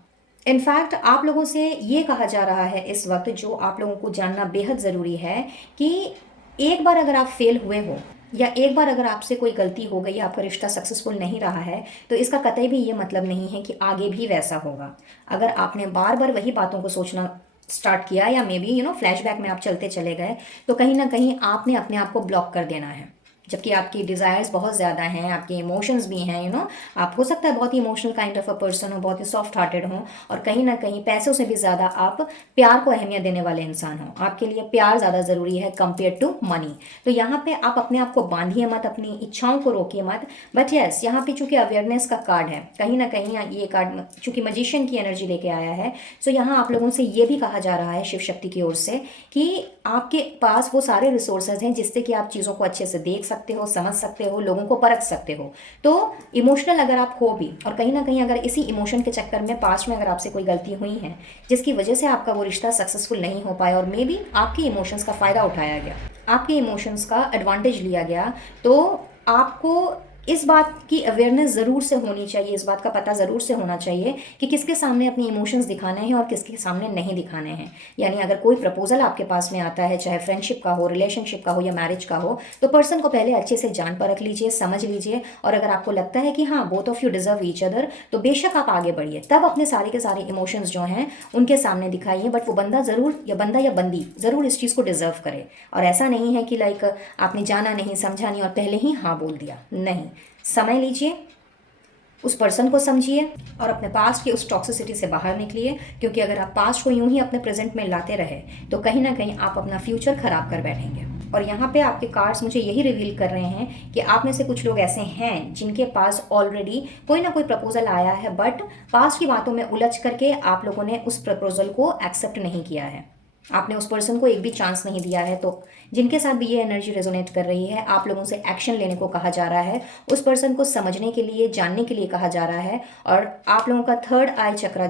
इनफैक्ट आप लोगों से ये कहा जा रहा है इस वक्त, जो आप लोगों को जानना बेहद ज़रूरी है, कि एक बार अगर आप फेल हुए हो या एक बार अगर आपसे कोई गलती हो गई, आपका रिश्ता सक्सेसफुल नहीं रहा है, तो इसका कतई भी ये मतलब नहीं है कि आगे भी वैसा होगा। अगर आपने बार बार वही बातों को सोचना स्टार्ट किया, या मे बी फ्लैशबैक में आप चलते चले गए, तो कहीं ना कहीं आपने अपने आप को ब्लॉक कर देना है। जबकि आपकी डिज़ायर्स बहुत ज़्यादा हैं, आपके इमोशंस भी हैं, आप हो सकता है बहुत ही emotional kind of a person हो, बहुत ही सॉफ्ट हार्टेड हो, और कहीं ना कहीं पैसों से भी ज़्यादा आप प्यार को अहमियत देने वाले इंसान हो। आपके लिए प्यार ज़्यादा ज़रूरी है कंपेयर टू मनी। तो यहाँ पे आप अपने आप को बांधिए मत, अपनी इच्छाओं को रोकिए मत। बट यस, यहाँ पे चूंकि अवेयरनेस का कार्ड है, कहीं ना कहीं ये कार्ड चूंकि मजिशियन की एनर्जी लेके आया है, सो यहाँ आप लोगों से ये भी कहा जा रहा है शिव शक्ति की ओर से कि आपके पास वो सारे रिसोर्सेज हैं जिससे कि आप चीज़ों को अच्छे से देख सकते हो, समझ सकते हो, लोगों को परख सकते हो। तो इमोशनल अगर आप हो भी, और कहीं ना कहीं अगर इसी इमोशन के चक्कर में पास्ट में अगर आपसे कोई गलती हुई है जिसकी वजह से आपका वो रिश्ता सक्सेसफुल नहीं हो पाया, और मे बी आपके इमोशंस का फ़ायदा उठाया गया, आपके इमोशंस का एडवांटेज लिया गया, तो आपको इस बात की अवेयरनेस ज़रूर से होनी चाहिए, इस बात का पता ज़रूर से होना चाहिए कि किसके सामने अपनी इमोशंस दिखाने हैं और किसके सामने नहीं दिखाने हैं। यानी अगर कोई प्रपोजल आपके पास में आता है, चाहे फ्रेंडशिप का हो, रिलेशनशिप का हो या मैरिज का हो, तो पर्सन को पहले अच्छे से जान परख लीजिए, समझ लीजिए, और अगर आपको लगता है कि हाँ both of you deserve each other, तो बेशक आप आगे बढ़िए, तब अपने सारे के सारे इमोशंस जो हैं उनके सामने दिखाइए। बट वो बंदा ज़रूर, या बंदा या बंदी ज़रूर इस चीज़ को डिजर्व करे, और ऐसा नहीं है कि आपने जाना नहीं, समझा नहीं और पहले ही हाँ बोल दिया। नहीं, समय लीजिए, उस पर्सन को समझिए और अपने पास्ट की उस टॉक्सिसिटी से बाहर निकलिए। क्योंकि अगर आप पास्ट को यूं ही अपने प्रेजेंट में लाते रहे तो कहीं ना कहीं आप अपना फ्यूचर खराब कर बैठेंगे। और यहाँ पे आपके कार्ड्स मुझे यही रिवील कर रहे हैं कि आप में से कुछ लोग ऐसे हैं जिनके पास ऑलरेडी कोई ना कोई प्रपोजल आया है, बट पास्ट की बातों में उलझ करके आप लोगों ने उस प्रपोजल को एक्सेप्ट नहीं किया है, आपने उस पर्सन को एक भी चांस नहीं दिया है। तो जिनके साथ भी ये एनर्जी रेजोनेट कर रही है, आप लोगों से एक्शन लेने को कहा जा रहा है, उस पर्सन को समझने के लिए, जानने के लिए कहा जा रहा है। और आप लोगों का थर्ड चक्रा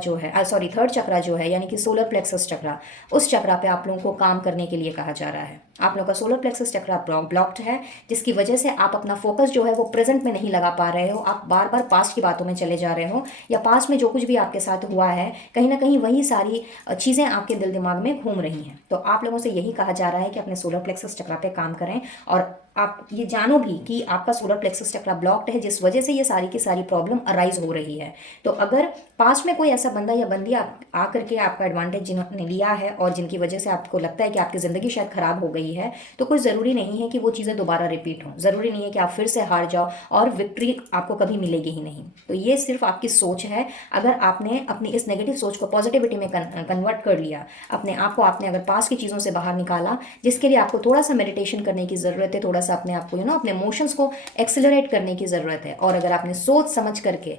जो है यानी कि सोलर प्लेक्सस चक्रा, उस चक्रा पे आप लोगों को काम करने के लिए कहा जा रहा है। आप लोगों का सोलर प्लेक्सस चक्रा ब्लॉक्ड है, जिसकी वजह से आप अपना फोकस जो है वो प्रेजेंट में नहीं लगा पा रहे हो, आप बार बार पास्ट की बातों में चले जा रहे हो, या पास्ट में जो कुछ भी आपके साथ हुआ है कहीं ना कहीं वही सारी चीज़ें आपके दिल दिमाग में घूम रही हैं। तो आप लोगों से यही कहा जा रहा है कि अपने सोलर प्लेक्सस चक्रा पे काम करें और आप ये जानो भी कि आपका सोलर प्लेक्सस चक्रा ब्लॉक्ड है, जिस वजह से ये सारी की सारी प्रॉब्लम अराइज हो रही है। तो अगर पास्ट में कोई ऐसा बंदा या बंदी आकर के आपका एडवांटेज जिन्होंने लिया है और जिनकी वजह से आपको लगता है कि आपकी ज़िंदगी शायद ख़राब हो गई है, तो कोई ज़रूरी नहीं है कि वो चीज़ें दोबारा रिपीट हों। ज़रूरी नहीं है कि आप फिर से हार जाओ और विक्ट्री आपको कभी मिलेगी ही नहीं। तो ये सिर्फ आपकी सोच है। अगर आपने अपनी इस नेगेटिव सोच को पॉजिटिविटी में कन्वर्ट कर लिया, अपने आप को आपने अगर पास की चीज़ों से बाहर निकाला, जिसके लिए आपको थोड़ा सा मेडिटेशन करने की ज़रूरत है, थोड़ा सा अपने आप को अपने इमोशंस को एक्सेलरेट करने की ज़रूरत है। और अगर आपने सोच समझ करके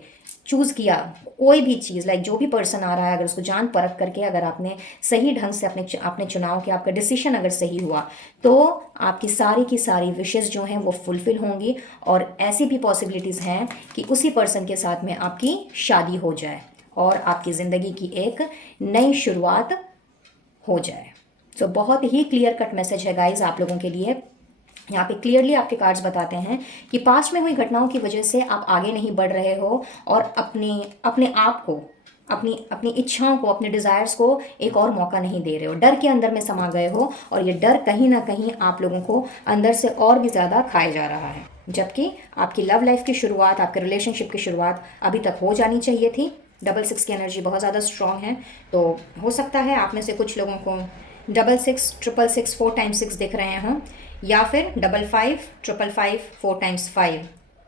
चूज़ किया कोई भी चीज़, लाइक जो भी पर्सन आ रहा है, अगर उसको जान परख करके अगर आपने सही ढंग से अपने चुनाव किया, आपका डिसीजन अगर सही हुआ, तो आपकी सारी की सारी विशेज़ जो हैं वो फुलफिल होंगी। और ऐसी भी पॉसिबिलिटीज़ हैं कि उसी पर्सन के साथ में आपकी शादी हो जाए और आपकी ज़िंदगी की एक नई शुरुआत हो जाए। तो बहुत ही क्लियर कट मैसेज है गाइज आप लोगों के लिए। यहाँ पे क्लियरली आपके कार्ड्स बताते हैं कि पास्ट में हुई घटनाओं की वजह से आप आगे नहीं बढ़ रहे हो और अपने आप को, अपनी अपनी इच्छाओं को, अपने डिज़ायर्स को एक और मौका नहीं दे रहे हो। डर के अंदर में समा गए हो और ये डर कहीं ना कहीं आप लोगों को अंदर से और भी ज़्यादा खाए जा रहा है। जबकि आपकी लव लाइफ की शुरुआत, आपके रिलेशनशिप की शुरुआत अभी तक हो जानी चाहिए थी। 666 की एनर्जी बहुत ज़्यादा स्ट्रॉन्ग है। तो हो सकता है आप में से कुछ लोगों को 66 666 4 टाइम्स 6 दिख रहे हों, या फिर 55 555 4 टाइम्स 5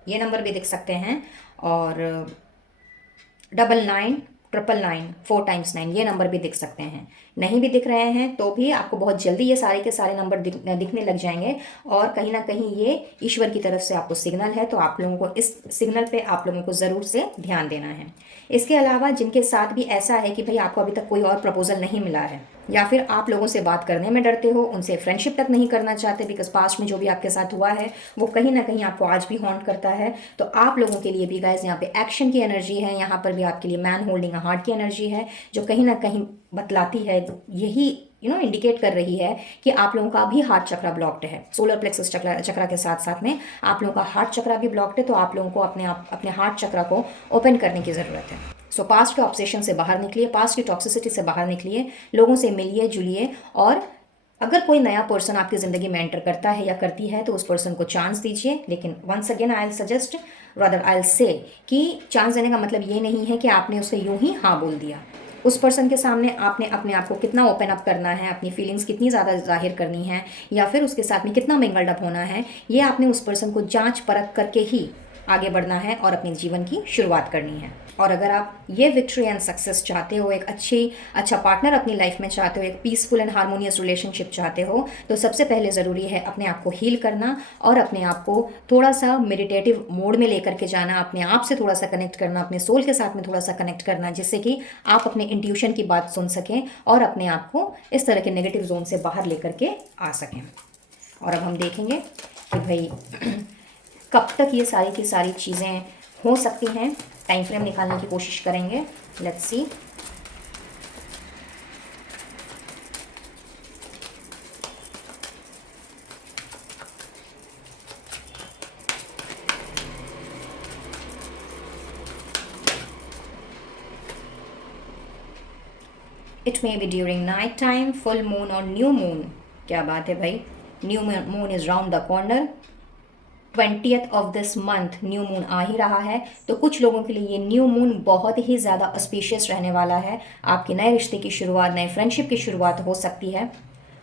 ये नंबर भी दिख सकते हैं, और 99 999 4 टाइम्स 9 ये नंबर भी दिख सकते हैं। नहीं भी दिख रहे हैं तो भी आपको बहुत जल्दी ये सारे के सारे नंबर दिखने लग जाएंगे, और कहीं ना कहीं ये ईश्वर की तरफ से आपको सिग्नल है। तो आप लोगों को इस सिग्नल पे आप लोगों को ज़रूर से ध्यान देना है। इसके अलावा जिनके साथ भी ऐसा है कि भाई आपको अभी तक कोई और प्रपोजल नहीं मिला है, या फिर आप लोगों से बात करने में डरते हो, उनसे फ्रेंडशिप तक नहीं करना चाहते, बिकॉज पास्ट में जो भी आपके साथ हुआ है वो कहीं ना कहीं आपको आज भी हॉन्ट करता है, तो आप लोगों के लिए भी गाइस यहाँ पे एक्शन की एनर्जी है। यहाँ पर भी आपके लिए मैन होल्डिंग अ हार्ट की एनर्जी है, जो कहीं ना कहीं बतलाती है, यही इंडिकेट कर रही है कि आप लोगों का भी हार्ट चक्रा ब्लॉक्ड है। सोलर प्लेक्सस चक्रा के साथ साथ में आप लोगों का हार्ट चक्रा भी ब्लॉक्ड है। तो आप लोगों को अपने हार्ट चक्रा को ओपन करने की ज़रूरत है। सो पास्ट के ऑब्सेशन से बाहर निकलिए, पास्ट की टॉक्सिसिटी से बाहर निकलिए, लोगों से मिलिए जुलिए, और अगर कोई नया पर्सन आपकी ज़िंदगी में एंटर करता है या करती है तो उस पर्सन को चांस दीजिए। लेकिन once again I will suggest, rather I will say, कि चांस देने का मतलब ये नहीं है कि आपने उसे यूं ही हाँ बोल दिया। उस पर्सन के सामने आपने अपने आप को कितना ओपन अप करना है, अपनी फीलिंग्स कितनी ज़्यादा जाहिर करनी है, या फिर उसके साथ में कितना मिंगल्ड अप होना है, ये आपने उस पर्सन को जांच परख करके ही आगे बढ़ना है और अपने जीवन की शुरुआत करनी है। और अगर आप ये विक्ट्री एंड सक्सेस चाहते हो, एक अच्छा पार्टनर अपनी लाइफ में चाहते हो, एक पीसफुल एंड हार्मोनियस रिलेशनशिप चाहते हो, तो सबसे पहले ज़रूरी है अपने आप को हील करना और अपने आप को थोड़ा सा मेडिटेटिव मोड में लेकर के जाना, अपने आप से थोड़ा सा कनेक्ट करना, अपने सोल के साथ में थोड़ा सा कनेक्ट करना, जिससे कि आप अपने इंट्यूशन की बात सुन सकें और अपने आप को इस तरह के नेगेटिव जोन से बाहर लेकर के आ सकें। और अब हम देखेंगे कि भाई कब तक ये सारी की सारी चीज़ें हो सकती हैं, टाइम फ्रेम निकालने की कोशिश करेंगे। Let's see. It may be during night time, full moon और न्यू मून। क्या बात है भाई, new moon is round the corner. 20th of this month new moon आ ही रहा है, तो कुछ लोगों के लिए ये न्यू मून बहुत ही ज़्यादा ऑस्पिशियस रहने वाला है। आपके नए रिश्ते की शुरुआत, नए फ्रेंडशिप की शुरुआत हो सकती है।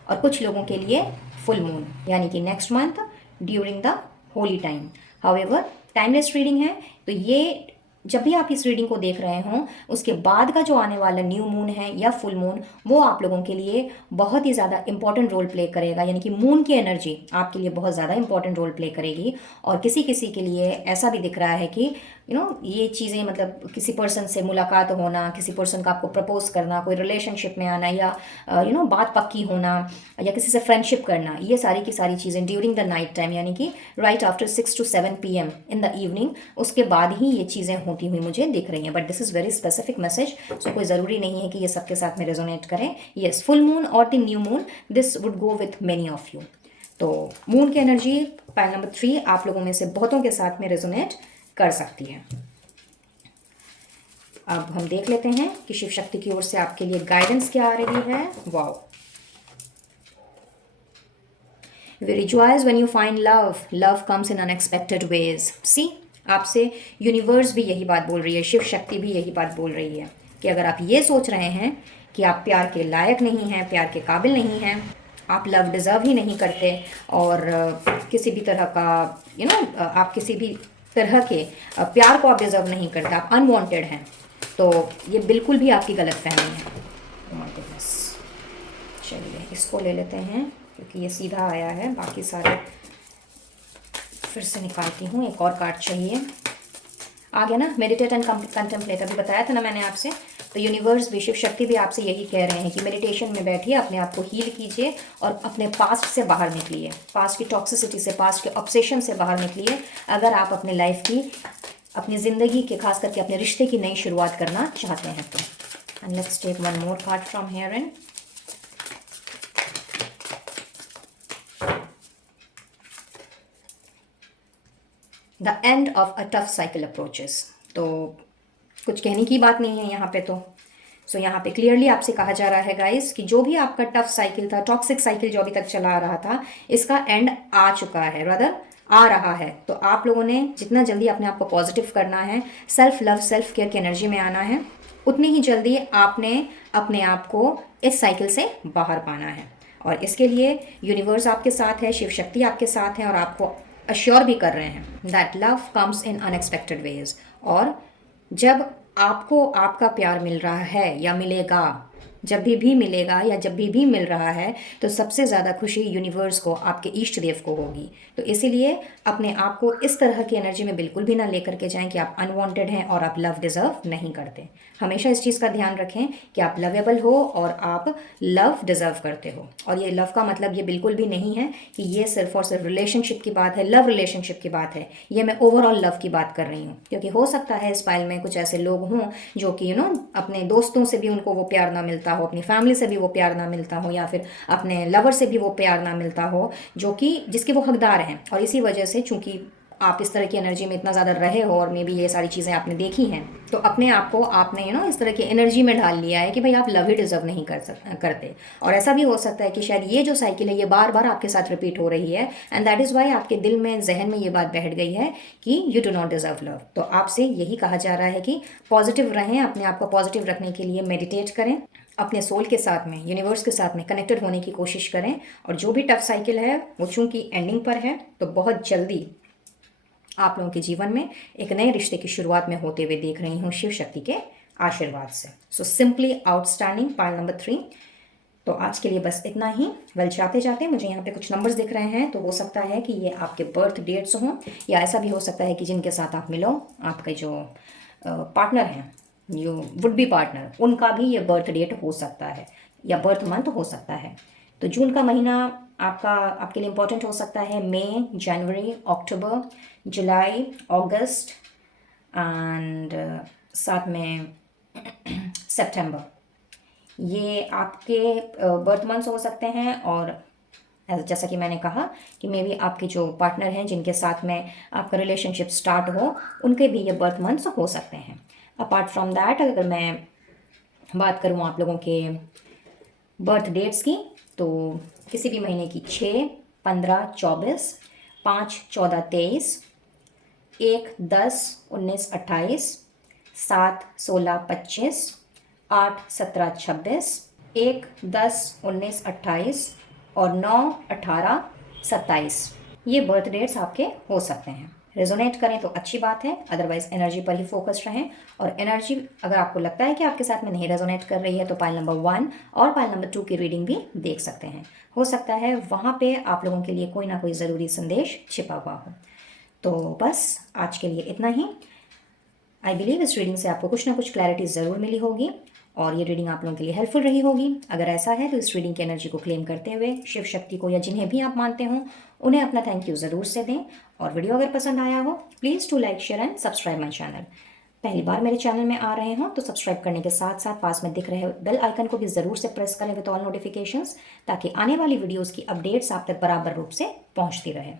और कुछ लोगों के लिए फुल मून यानी कि next month during the Holi time. However timeless reading है, तो ये जब भी आप इस रीडिंग को देख रहे हों, उसके बाद का जो आने वाला न्यू मून है या फुल मून, वो आप लोगों के लिए बहुत ही ज़्यादा इंपॉर्टेंट रोल प्ले करेगा। यानी कि मून की एनर्जी आपके लिए बहुत ज़्यादा इंपॉर्टेंट रोल प्ले करेगी। और किसी किसी के लिए ऐसा भी दिख रहा है कि ये चीज़ें, मतलब किसी पर्सन से मुलाकात होना, किसी पर्सन का आपको प्रपोज करना, कोई रिलेशनशिप में आना, या बात पक्की होना, या किसी से फ्रेंडशिप करना, ये सारी की सारी चीज़ें ड्यूरिंग द नाइट टाइम, यानी कि right after 6 to 7 PM in the evening, उसके बाद ही ये चीज़ें होती हुई मुझे दिख रही हैं। But this is very specific message, so कोई ज़रूरी नहीं है कि ये सबके साथ में रेजोनेट करें। येस, फुल मून और the new moon, this would go with many of you. तो मून की एनर्जी पाइल नंबर 3 आप लोगों में से बहुतों के साथ में रेजोनेट कर सकती है। अब हम देख लेते हैं कि शिव शक्ति की ओर से आपके लिए गाइडेंस क्या आ रही है। Wow, we rejoice when you find love, love comes in unexpected ways. See, आपसे यूनिवर्स भी यही बात बोल रही है, शिव शक्ति भी यही बात बोल रही है कि अगर आप ये सोच रहे हैं कि आप प्यार के लायक नहीं हैं, प्यार के काबिल नहीं हैं, आप लव डिज़र्व ही नहीं करते, और किसी भी तरह का आप किसी भी तरह के प्यार को आप डिज़र्व नहीं करते, आप अनवांटेड हैं, तो ये बिल्कुल भी आपकी गलत फहमी है। My goodness. चलिए इसको ले लेते हैं क्योंकि ये सीधा आया है, बाकी सारे फिर से निकालती हूँ। एक और कार्ड चाहिए। आ गया ना, मेडिटेट एंड कंटेम्पलेट, अभी बताया था ना मैंने आपसे। तो यूनिवर्स भी, शिव शक्ति भी आपसे यही कह रहे हैं कि मेडिटेशन में बैठिए, अपने आप को हील कीजिए और अपने पास्ट से बाहर निकलिए, पास्ट की टॉक्सिसिटी से, पास्ट के ऑब्सेशन से बाहर निकलिए। अगर आप अपने लाइफ की, अपनी ज़िंदगी के, खास करके अपने रिश्ते की नई शुरुआत करना चाहते हैं तो। And let's take one more card from here in. The end of a tough cycle approaches. तो कुछ कहने की बात नहीं है यहाँ पे तो। सो यहाँ पे क्लियरली आपसे कहा जा रहा है गाइस कि जो भी आपका टफ साइकिल था, टॉक्सिक साइकिल जो अभी तक चला आ रहा था, इसका एंड आ चुका है, रादर आ रहा है। तो आप लोगों ने जितना जल्दी अपने आप को पॉजिटिव करना है, सेल्फ लव, सेल्फ केयर की एनर्जी में आना है, उतनी ही जल्दी आपने अपने आप को इस साइकिल से बाहर पाना है। और इसके लिए यूनिवर्स आपके साथ है, शिव शक्ति आपके साथ है, और आपको अश्योर भी कर रहे हैं that love comes in unexpected ways. और जब आपको आपका प्यार मिल रहा है या मिलेगा, जब भी मिलेगा या जब भी मिल रहा है, तो सबसे ज़्यादा खुशी यूनिवर्स को, आपके इष्ट देव को होगी। तो इसीलिए अपने आप को इस तरह की एनर्जी में बिल्कुल भी ना लेकर के जाएं कि आप अनवांटेड हैं और आप लव डिज़र्व नहीं करते। हमेशा इस चीज़ का ध्यान रखें कि आप लवेबल हो और आप लव डिज़र्व करते हो। और ये लव का मतलब ये बिल्कुल भी नहीं है कि ये सिर्फ और सिर्फ रिलेशनशिप की बात है, लव रिलेशनशिप की बात है। ये मैं ओवरऑल लव की बात कर रही हूँ, क्योंकि हो सकता है इस फाइल में कुछ ऐसे लोग हों जो कि अपने दोस्तों से भी उनको वो प्यार ना मिलता हो, अपनी फैमिली से भी वो प्यार ना मिलता हो, या फिर अपने लवर से भी वो प्यार ना मिलता हो जो कि जिसके वो हकदार हैं। और इसी वजह से चूंकि आप इस तरह की एनर्जी में इतना ज़्यादा रहे हो और मे बी ये सारी चीज़ें आपने देखी हैं, तो अपने आप को आपने इस तरह की एनर्जी में ढाल लिया है कि भाई आप लव ही डिज़र्व नहीं करते। और ऐसा भी हो सकता है कि शायद ये जो साइकिल है ये बार बार आपके साथ रिपीट हो रही है, एंड दैट इज़ वाई आपके दिल में, जहन में ये बात बैठ गई है कि you do not deserve love. तो आपसे यही कहा जा रहा है कि पॉजिटिव रहें, अपने आप को पॉजिटिव रखने के लिए मेडिटेट करें, अपने सोल के साथ में, यूनिवर्स के साथ में कनेक्टेड होने की कोशिश करें। और जो भी टफ साइकिल है वो चूंकि एंडिंग पर है, तो बहुत जल्दी आप लोगों के जीवन में एक नए रिश्ते की शुरुआत में होते हुए देख रही हूँ शिव शक्ति के आशीर्वाद से। So simply outstanding, pile number 3। तो आज के लिए बस इतना ही। वेल, जाते जाते मुझे यहाँ पे कुछ नंबर्स दिख रहे हैं, तो हो सकता है कि ये आपके बर्थ डेट्स हों, या ऐसा भी हो सकता है कि जिनके साथ आप मिलो, आपके जो पार्टनर हैं, जो वुड बी पार्टनर, उनका भी ये बर्थ डेट हो सकता है या बर्थ मंथ हो सकता है। तो जून का महीना आपके लिए इम्पोर्टेंट हो सकता है। मई, जनवरी, अक्टूबर, जुलाई, अगस्त एंड साथ में सितंबर, ये आपके बर्थ मंथ्स हो सकते हैं। और जैसा कि मैंने कहा कि मे बी आपके जो पार्टनर हैं जिनके साथ में आपका रिलेशनशिप स्टार्ट हो, उनके भी ये बर्थ मंथ्स हो सकते हैं। अपार्ट फ्रॉम दैट, अगर मैं बात करूँ आप लोगों के बर्थ डेट्स की, तो किसी भी महीने की 6, 15, 24, 5, 14, 23, 1, 10, 19, 28, 7, 16, 25, 8, 17, 26, 1, 10, 19, 28 और 9, 18, 27, ये बर्थ डेट्स आपके हो सकते हैं। रेजोनेट करें तो अच्छी बात है, अदरवाइज एनर्जी पर ही फोकस रहें। और एनर्जी अगर आपको लगता है कि आपके साथ में नहीं रेजोनेट कर रही है, तो पाइल नंबर 1 और पाइल नंबर 2 की रीडिंग भी देख सकते हैं। हो सकता है वहाँ पे आप लोगों के लिए कोई ना कोई ज़रूरी संदेश छिपा हुआ हो। तो बस आज के लिए इतना ही। आई बिलीव इस रीडिंग से आपको कुछ ना कुछ क्लैरिटी ज़रूर मिली होगी और ये रीडिंग आप लोगों के लिए हेल्पफुल रही होगी। अगर ऐसा है तो इस रीडिंग की एनर्जी को क्लेम करते हुए शिव शक्ति को या जिन्हें भी आप मानते हो उन्हें अपना थैंक यू ज़रूर से दें। और वीडियो अगर पसंद आया हो, please to like, share and subscribe my channel. पहली बार मेरे चैनल में आ रहे हो तो सब्सक्राइब करने के साथ साथ पास में दिख रहे बेल आइकन को भी ज़रूर से प्रेस करें विद ऑल नोटिफिकेशंस, ताकि आने वाली वीडियोज़ की अपडेट्स आप तक बराबर रूप से पहुँचती रहे।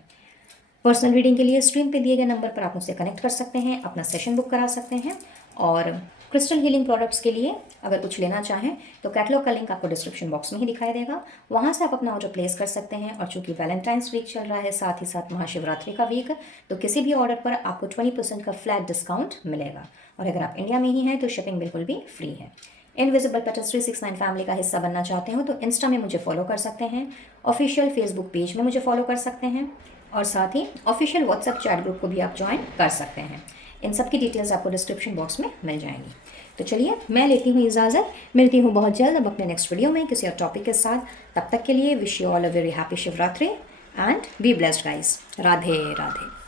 पर्सनल रीडिंग के लिए स्क्रीन पे दिए गए नंबर पर आप मुझसे कनेक्ट कर सकते हैं, अपना सेशन बुक करा सकते हैं। और क्रिस्टल हीलिंग प्रोडक्ट्स के लिए अगर कुछ लेना चाहें तो कैटलॉग का लिंक आपको डिस्क्रिप्शन बॉक्स में ही दिखाई देगा, वहाँ से आप अपना ऑर्डर प्लेस कर सकते हैं। और चूंकि वैलेंटाइंस वीक चल रहा है, साथ ही साथ महाशिवरात्रि का वीक, तो किसी भी ऑर्डर पर आपको 20% का फ्लैट डिस्काउंट मिलेगा। और अगर आप इंडिया में ही हैं तो शिपिंग बिल्कुल भी फ्री है। इनविजिबल पेटल्स 369 फैमिली का हिस्सा बनना चाहते हो तो इंस्टा में मुझे फॉलो कर सकते हैं, ऑफिशियल फेसबुक पेज में मुझे फॉलो कर सकते हैं, और साथ ही ऑफिशियल व्हाट्सएप चैट ग्रुप को भी आप ज्वाइन कर सकते हैं। इन सब की डिटेल्स आपको डिस्क्रिप्शन बॉक्स में मिल जाएंगी। तो चलिए मैं लेती हूँ इजाज़त, मिलती हूँ बहुत जल्द अब अपने नेक्स्ट वीडियो में किसी और टॉपिक के साथ। तब तक के लिए wish you all a very happy Shivratri and B blessed guys. Radhe Radhe.